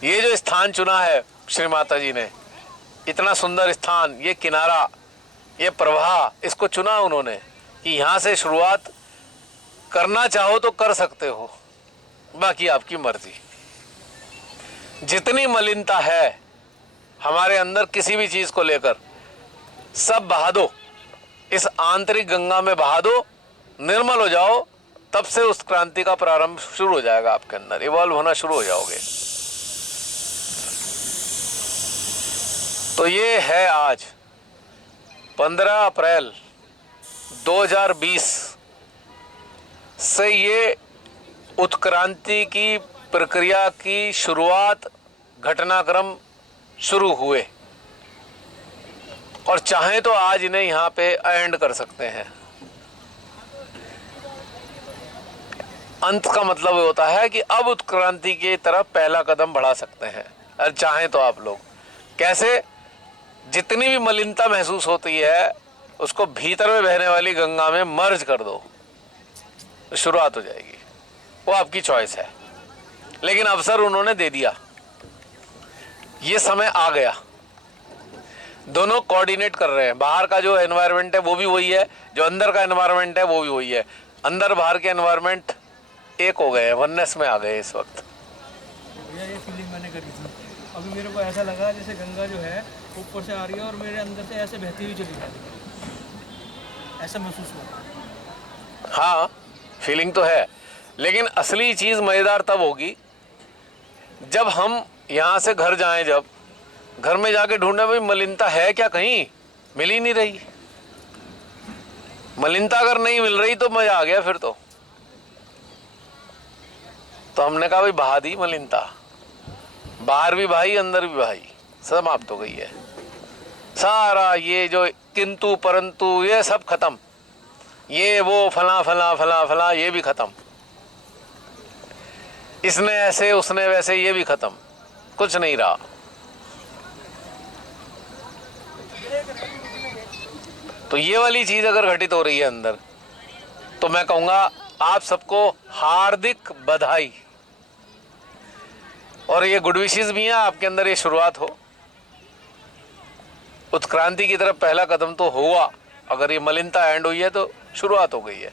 ये जो स्थान चुना है श्री माता जी ने, इतना सुंदर स्थान, ये किनारा, ये प्रवाह, इसको चुना उन्होंने कि यहां से शुरुआत करना चाहो तो कर सकते हो, बाकी आपकी मर्जी। जितनी मलिनता है हमारे अंदर किसी भी चीज को लेकर, सब बहा दो, इस आंतरिक गंगा में बहा दो, निर्मल हो जाओ, तब से उस क्रांति का प्रारंभ शुरू हो जाएगा। आपके अंदर इवॉल्व होना शुरू हो जाओगे। तो ये है आज 15 अप्रैल 2020 से ये उत्क्रांति की प्रक्रिया की शुरुआत, घटनाक्रम शुरू हुए और चाहें तो आज इन्हें यहाँ पे एंड कर सकते हैं। अंत का मतलब होता है कि अब उत्क्रांति की तरफ पहला कदम बढ़ा सकते हैं और चाहें तो आप लोग कैसे, जितनी भी मलिनता महसूस होती है उसको भीतर में बहने वाली गंगा में मर्ज कर दो, शुरुआत हो जाएगी। वो आपकी चॉइस है, लेकिन अवसर उन्होंने दे दिया, ये समय आ गया। दोनों कोऑर्डिनेट कर रहे हैं। बाहर का जो एनवायरनमेंट है वो भी वही है, जो अंदर का एनवायरनमेंट है वो भी वही है। अंदर बाहर के एनवायरनमेंट एक हो गए हैं, वननेस में आ गए इस वक्त। ये फीलिंग मैंने करी थी। अभी मेरे को ऐसा लगा जैसे गंगा जो है ऊपर से आ रही है और मेरे अंदर से ऐसे बहती हुई चली जा रही है, ऐसा महसूस हुआ। हाँ, फीलिंग तो है, लेकिन असली चीज़ मज़ेदार तब होगी जब हम यहाँ से घर जाएं। जब घर में जाके ढूंढे भाई मलिनता है क्या, कहीं मिल ही नहीं रही। मलिनता अगर नहीं मिल रही तो मज़ा आ गया फिर तो हमने कहा भाई बहा दी मलिनता, बाहर भी भाई अंदर भी भाई, समाप्त हो गई है सारा ये जो किंतु परंतु ये सब खत्म, ये वो फला फला फला फला ये भी खत्म, इसने ऐसे उसने वैसे ये भी खत्म, कुछ नहीं रहा। तो ये वाली चीज अगर घटित हो रही है अंदर, तो मैं कहूंगा आप सबको हार्दिक बधाई, और ये गुड विशेस भी हैं आपके अंदर। ये शुरुआत हो, उत्क्रांति की तरफ पहला कदम तो हुआ। अगर ये मलिनता एंड हुई है तो शुरुआत हो गई है।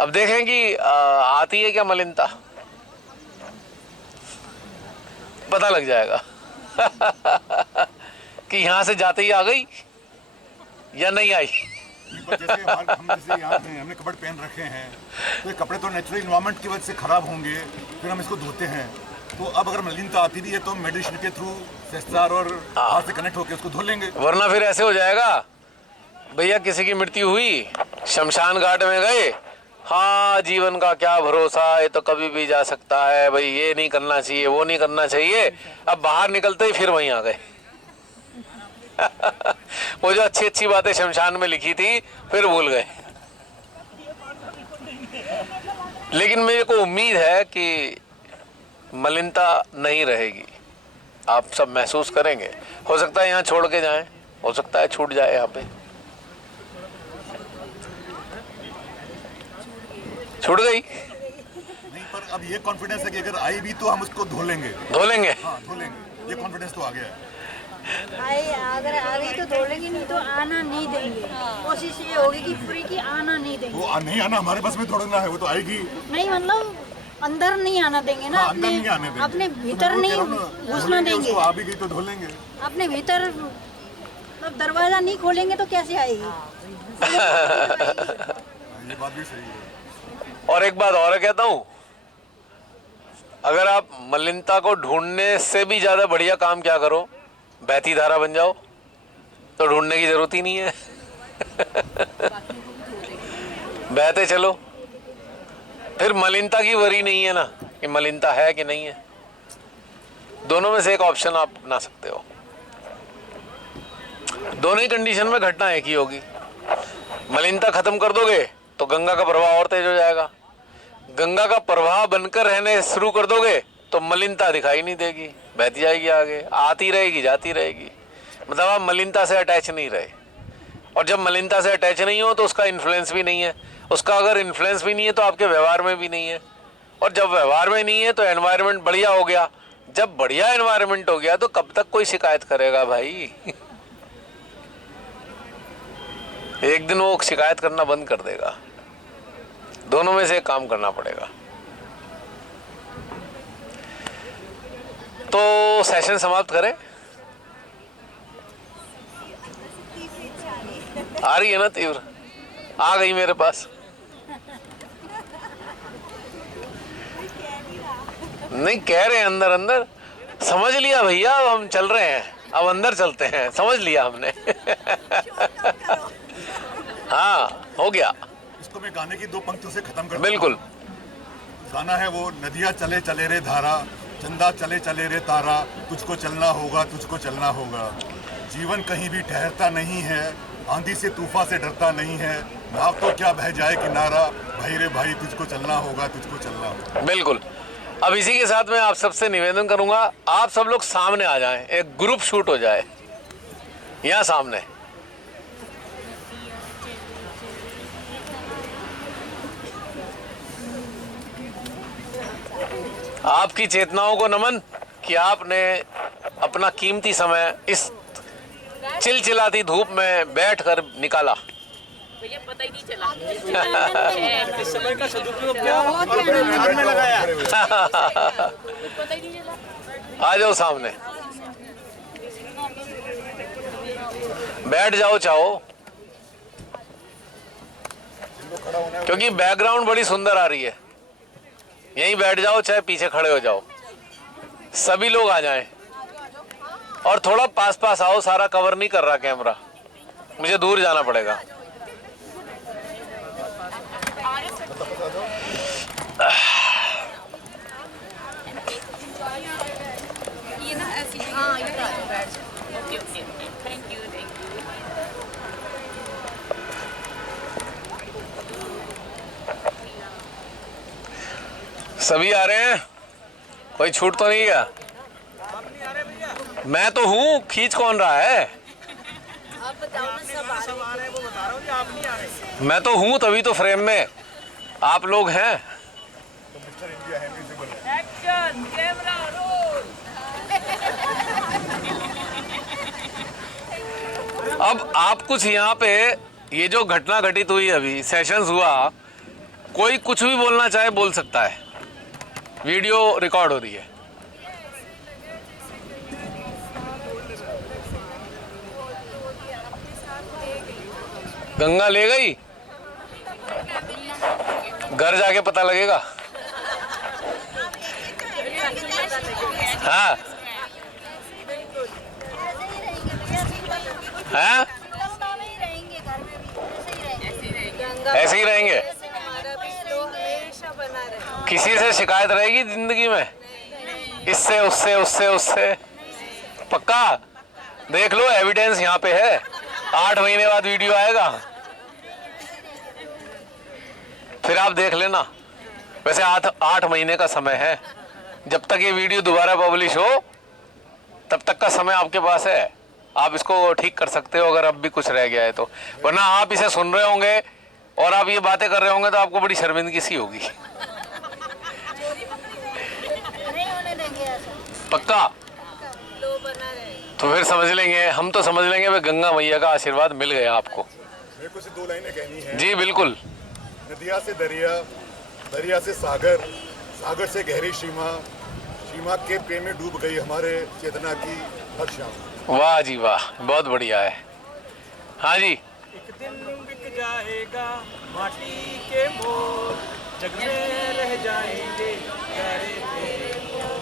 अब देखें कि आती है क्या मलिनता, पता लग जाएगा कि यहां से जाते ही आ गई या नहीं आई। पर जैसे हम जैसे यहाँ हैं, हमने कपड़े पहन रखे हैं, तो ये कपड़े तो नेचुरल इन्वायरमेंट की वजह से खराब होंगे, फिर हम इसको धोते हैं। तो अब अगर मलिनता आती भी है तो मेडिसिन के थ्रू सेस्तार और हाथ से कनेक्ट होकर उसको धो लेंगे, वरना फिर ऐसे हो जाएगा भैया, किसी की मृत्यु हुई, शमशान घाट में गए, हाँ जीवन का क्या भरोसा, ये तो कभी भी जा सकता है भाई, ये नहीं करना चाहिए वो नहीं करना चाहिए। अब बाहर निकलते ही फिर वहीं आ गए वो जो अच्छी अच्छी बातें शमशान में लिखी थी फिर भूल गए। लेकिन मेरे को उम्मीद है कि मलिनता नहीं रहेगी, आप सब महसूस करेंगे। हो सकता है यहाँ छोड़ के जाएं, हो सकता है छूट जाए यहाँ पे, छूट गई नहीं। पर अब ये कॉन्फिडेंस है कि अगर आई भी तो हम उसको धो लेंगे। हाँ, धो लेंगे, ये कॉन्फिडेंस तो आ गया है। अगर आ गई तो धो लेंगे, नहीं तो आना नहीं देंगे। कोशिश ये होगी कि फ्री की आना नहीं देंगे। वो नहीं आना हमारे बस में थोड़ा ना है, वो तो आएगी। नहीं मतलब अंदर नहीं आना देंगे ना, अंदर नहीं आने देंगे, अपने भीतर नहीं घुसना देंगे। आ भी गई तो धो लेंगे। अपने भीतर मतलब दरवाजा नहीं खोलेंगे तो कैसे आएगी। ये बात भी सही है। और एक बात और कहता हूँ, अगर आप मलिनता को ढूंढने से भी ज्यादा बढ़िया काम क्या करो, बहती धारा बन जाओ, तो ढूंढने की जरूरत ही नहीं है बहते चलो, फिर मलिनता की वरी नहीं है ना कि मलिनता है कि नहीं है। दोनों में से एक ऑप्शन आप अपना सकते हो। दोनों ही कंडीशन में घटना एक ही होगी। मलिनता खत्म कर दोगे तो गंगा का प्रवाह और तेज हो जाएगा, गंगा का प्रवाह बनकर रहने शुरू कर दोगे तो मलिनता दिखाई नहीं देगी, बहती जाएगी, आगे आती रहेगी जाती रहेगी। मतलब आप मलिनता से अटैच नहीं रहे, और जब मलिनता से अटैच नहीं हो तो उसका इन्फ्लुएंस भी नहीं है, उसका अगर इन्फ्लुएंस भी नहीं है तो आपके व्यवहार में भी नहीं है, और जब व्यवहार में नहीं है तो एनवायरनमेंट बढ़िया हो गया। जब बढ़िया एनवायरनमेंट हो गया तो कब तक कोई शिकायत करेगा भाई एक दिन वो शिकायत करना बंद कर देगा। दोनों में से एक काम करना पड़ेगा। तो सेशन समाप्त करें। आ रही है ना तीव्र, आ गई मेरे पास। नहीं कह रहे हैं अंदर अंदर, समझ लिया भैया, अब हम चल रहे हैं। अब अंदर चलते हैं, समझ लिया हमने। हाँ हो गया। इसको मैं गाने की 2 पंक्तियों से खत्म कर बिल्कुल। गाना है वो, नदियाँ चले चले रे धारा, चंदा चले चले रे तारा, तुझको चलना होगा, तुझको चलना होगा। जीवन कहीं भी ठहरता नहीं है, आंधी से तूफान से डरता नहीं है, नाव तो क्या बह जाए किनारा, भाई रे भाई तुझको चलना होगा, तुझको चलना होगा। बिल्कुल। अब इसी के साथ मैं आप सबसे निवेदन करूंगा, आप सब लोग सामने आ जाएं, एक ग्रुप शूट हो जाए यहाँ सामने। आपकी चेतनाओं को नमन कि आपने अपना कीमती समय इस चिलचिलाती धूप में बैठकर निकाला। भैया पता ही नहीं चला। इस समय का सदुपयोग किया और अपने ध्यान में लगाया। पता ही नहीं चला। आ जाओ सामने, बैठ जाओ चाहो, क्योंकि बैकग्राउंड बड़ी सुंदर आ रही है। यहीं बैठ जाओ चाहे पीछे खड़े हो जाओ, सभी लोग आ जाएं। और थोड़ा पास पास आओ, सारा कवर नहीं कर रहा कैमरा, मुझे दूर जाना पड़ेगा। ये ना ऐसी हाँ ये बैठ जाओ। Okay okay thank you. सभी आ रहे हैं, कोई छूट तो नहीं गया? मैं तो हूँ, खींच कौन रहा है? आप बताओ ना, सब आ सब आ रहे हैं, वो बता रहा हूँ, आप नहीं आ रहे। मैं तो हूँ, तभी तो फ्रेम में आप लोग हैं। तो मिस्टर इंडिया है म्यूजिबल है। Action camera roll. अब आप कुछ यहाँ पे, ये जो घटना घटित हुई अभी, सेशंस हुआ, कोई कुछ भी बोलना चाहे बोल सकता है, वीडियो रिकॉर्ड हो रही है। गंगा ले गई, घर जाके पता लगेगा। हाँ हाँ ऐसे ही रहेंगे। किसी से शिकायत रहेगी जिंदगी में? इससे उससे उससे उससे पक्का? देख लो, एविडेंस यहाँ पे है। 8 महीने बाद वीडियो आएगा, फिर आप देख लेना। वैसे 8 महीने का समय है, जब तक ये वीडियो दोबारा पब्लिश हो तब तक का समय आपके पास है। आप इसको ठीक कर सकते हो अगर अब भी कुछ रह गया है तो, वरना आप इसे सुन रहे होंगे और आप ये बातें कर रहे होंगे तो आपको बड़ी शर्मिंदगी सी होगी। नहीं होने देंगे ऐसा। पक्का? तो फिर समझ लेंगे, हम तो समझ लेंगे वे गंगा मैया का आशीर्वाद मिल गया आपको। मेरे को सिर्फ 2 लाइनें कहनी है। जी बिल्कुल। नदिया से दरिया, दरिया से सागर, सागर से गहरी सीमा, सीमा के प्रेम में डूब गई हमारे चेतना की हर शाम। वाह जी वाह, बहुत बढ़िया है। हाँ जी। एक दिन बिक जाएगा माटी के मोर, जग में रह जाएंगे प्यारे तेरे मोर।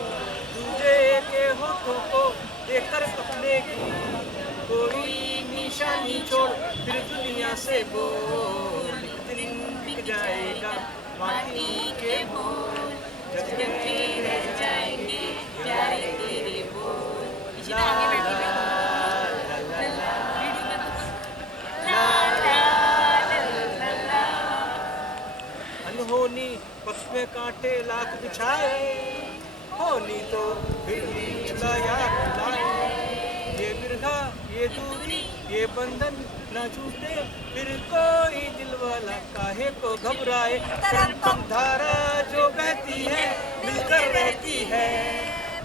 दूजे के होठों को देखकर अपने की कोई निशानी छोड़, फिर दुनिया से बोल। एक दिन बिक जाएगा माटी के मोर, जग में रह जाएंगे प्यारे तेरे मोर। अनहोनी पक्ष में कांटे लाख बिछाए, होनी तो फिर भी चलाया लाए। ये बिरहा ये दूरी ये बंधन न छूटे, फिर कोई दिल वाला काहे को घबराए। तरम धारा जो बहती है मिलकर रहती है,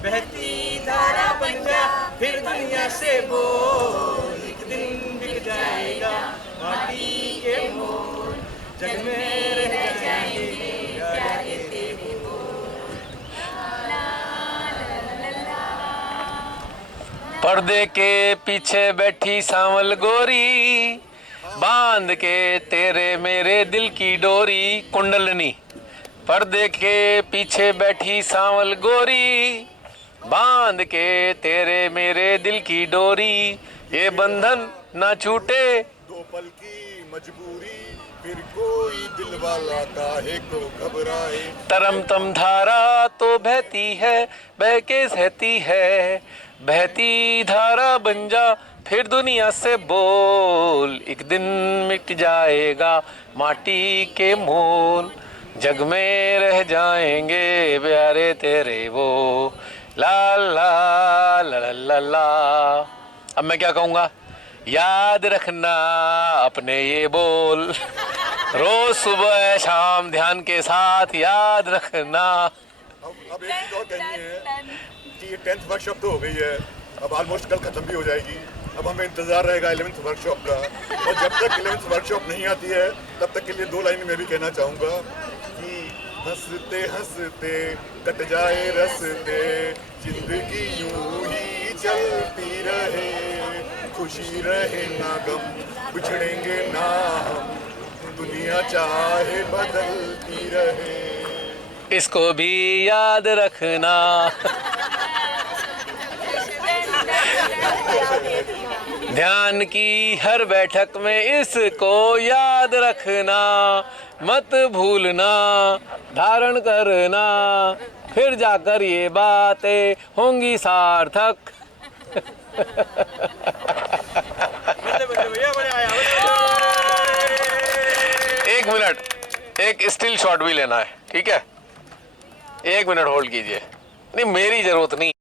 बहती धारा बन जा फिर दुनिया से बोल। एक दिन बिक जाएगा माटी के मोर, जग में रह जाएंगे प्यारे तेरे मोर। पर्दे के पीछे बैठी सांवल गोरी, बांध के तेरे मेरे दिल की डोरी। कुंडलनी। पर्दे के पीछे बैठी सांवल गोरी, बांध के तेरे मेरे दिल की डोरी, ये बंधन ना छूटे। दो पल की मजबूरी, फिर कोई दिल वाला काहे को घबराए। तरम तम धारा तो बहती है, बह के सहती है, बहती धारा बन जा फिर दुनिया से बोल। एक दिन मिट जाएगा माटी के मोल, जग में रह जाएंगे प्यारे तेरे वो। ला ला ला ला ला ला। अब मैं क्या कहूँगा? याद रखना अपने ये बोल, रोज सुबह शाम ध्यान के साथ याद रखना। अब एक चीज और कहनी है कि ये 10th वर्कशॉप तो हो गई है, अब ऑलमोस्ट कल खत्म भी हो जाएगी। अब हमें इंतजार रहेगा 11th वर्कशॉप का, और जब तक 11th वर्कशॉप नहीं आती है तब तक के लिए 2 लाइन में भी कहना चाहूँगा कि हंसते हंसते कट जाए रस्ते, जिंदगी यूं ही चलती रहे, खुशी रहे ना गम, बिछड़ेंगे ना हम, दुनिया चाहे बदलती रहे। इसको भी याद रखना। ध्यान की हर बैठक में इसको याद रखना, मत भूलना, धारण करना, फिर जाकर ये बातें होंगी सार्थक। बल्ले बल्ले भैया, बड़े आया, एक मिनट, एक स्टिल शॉट भी लेना है, ठीक है? 1 मिनट होल्ड कीजिए। नहीं, मेरी जरूरत नहीं,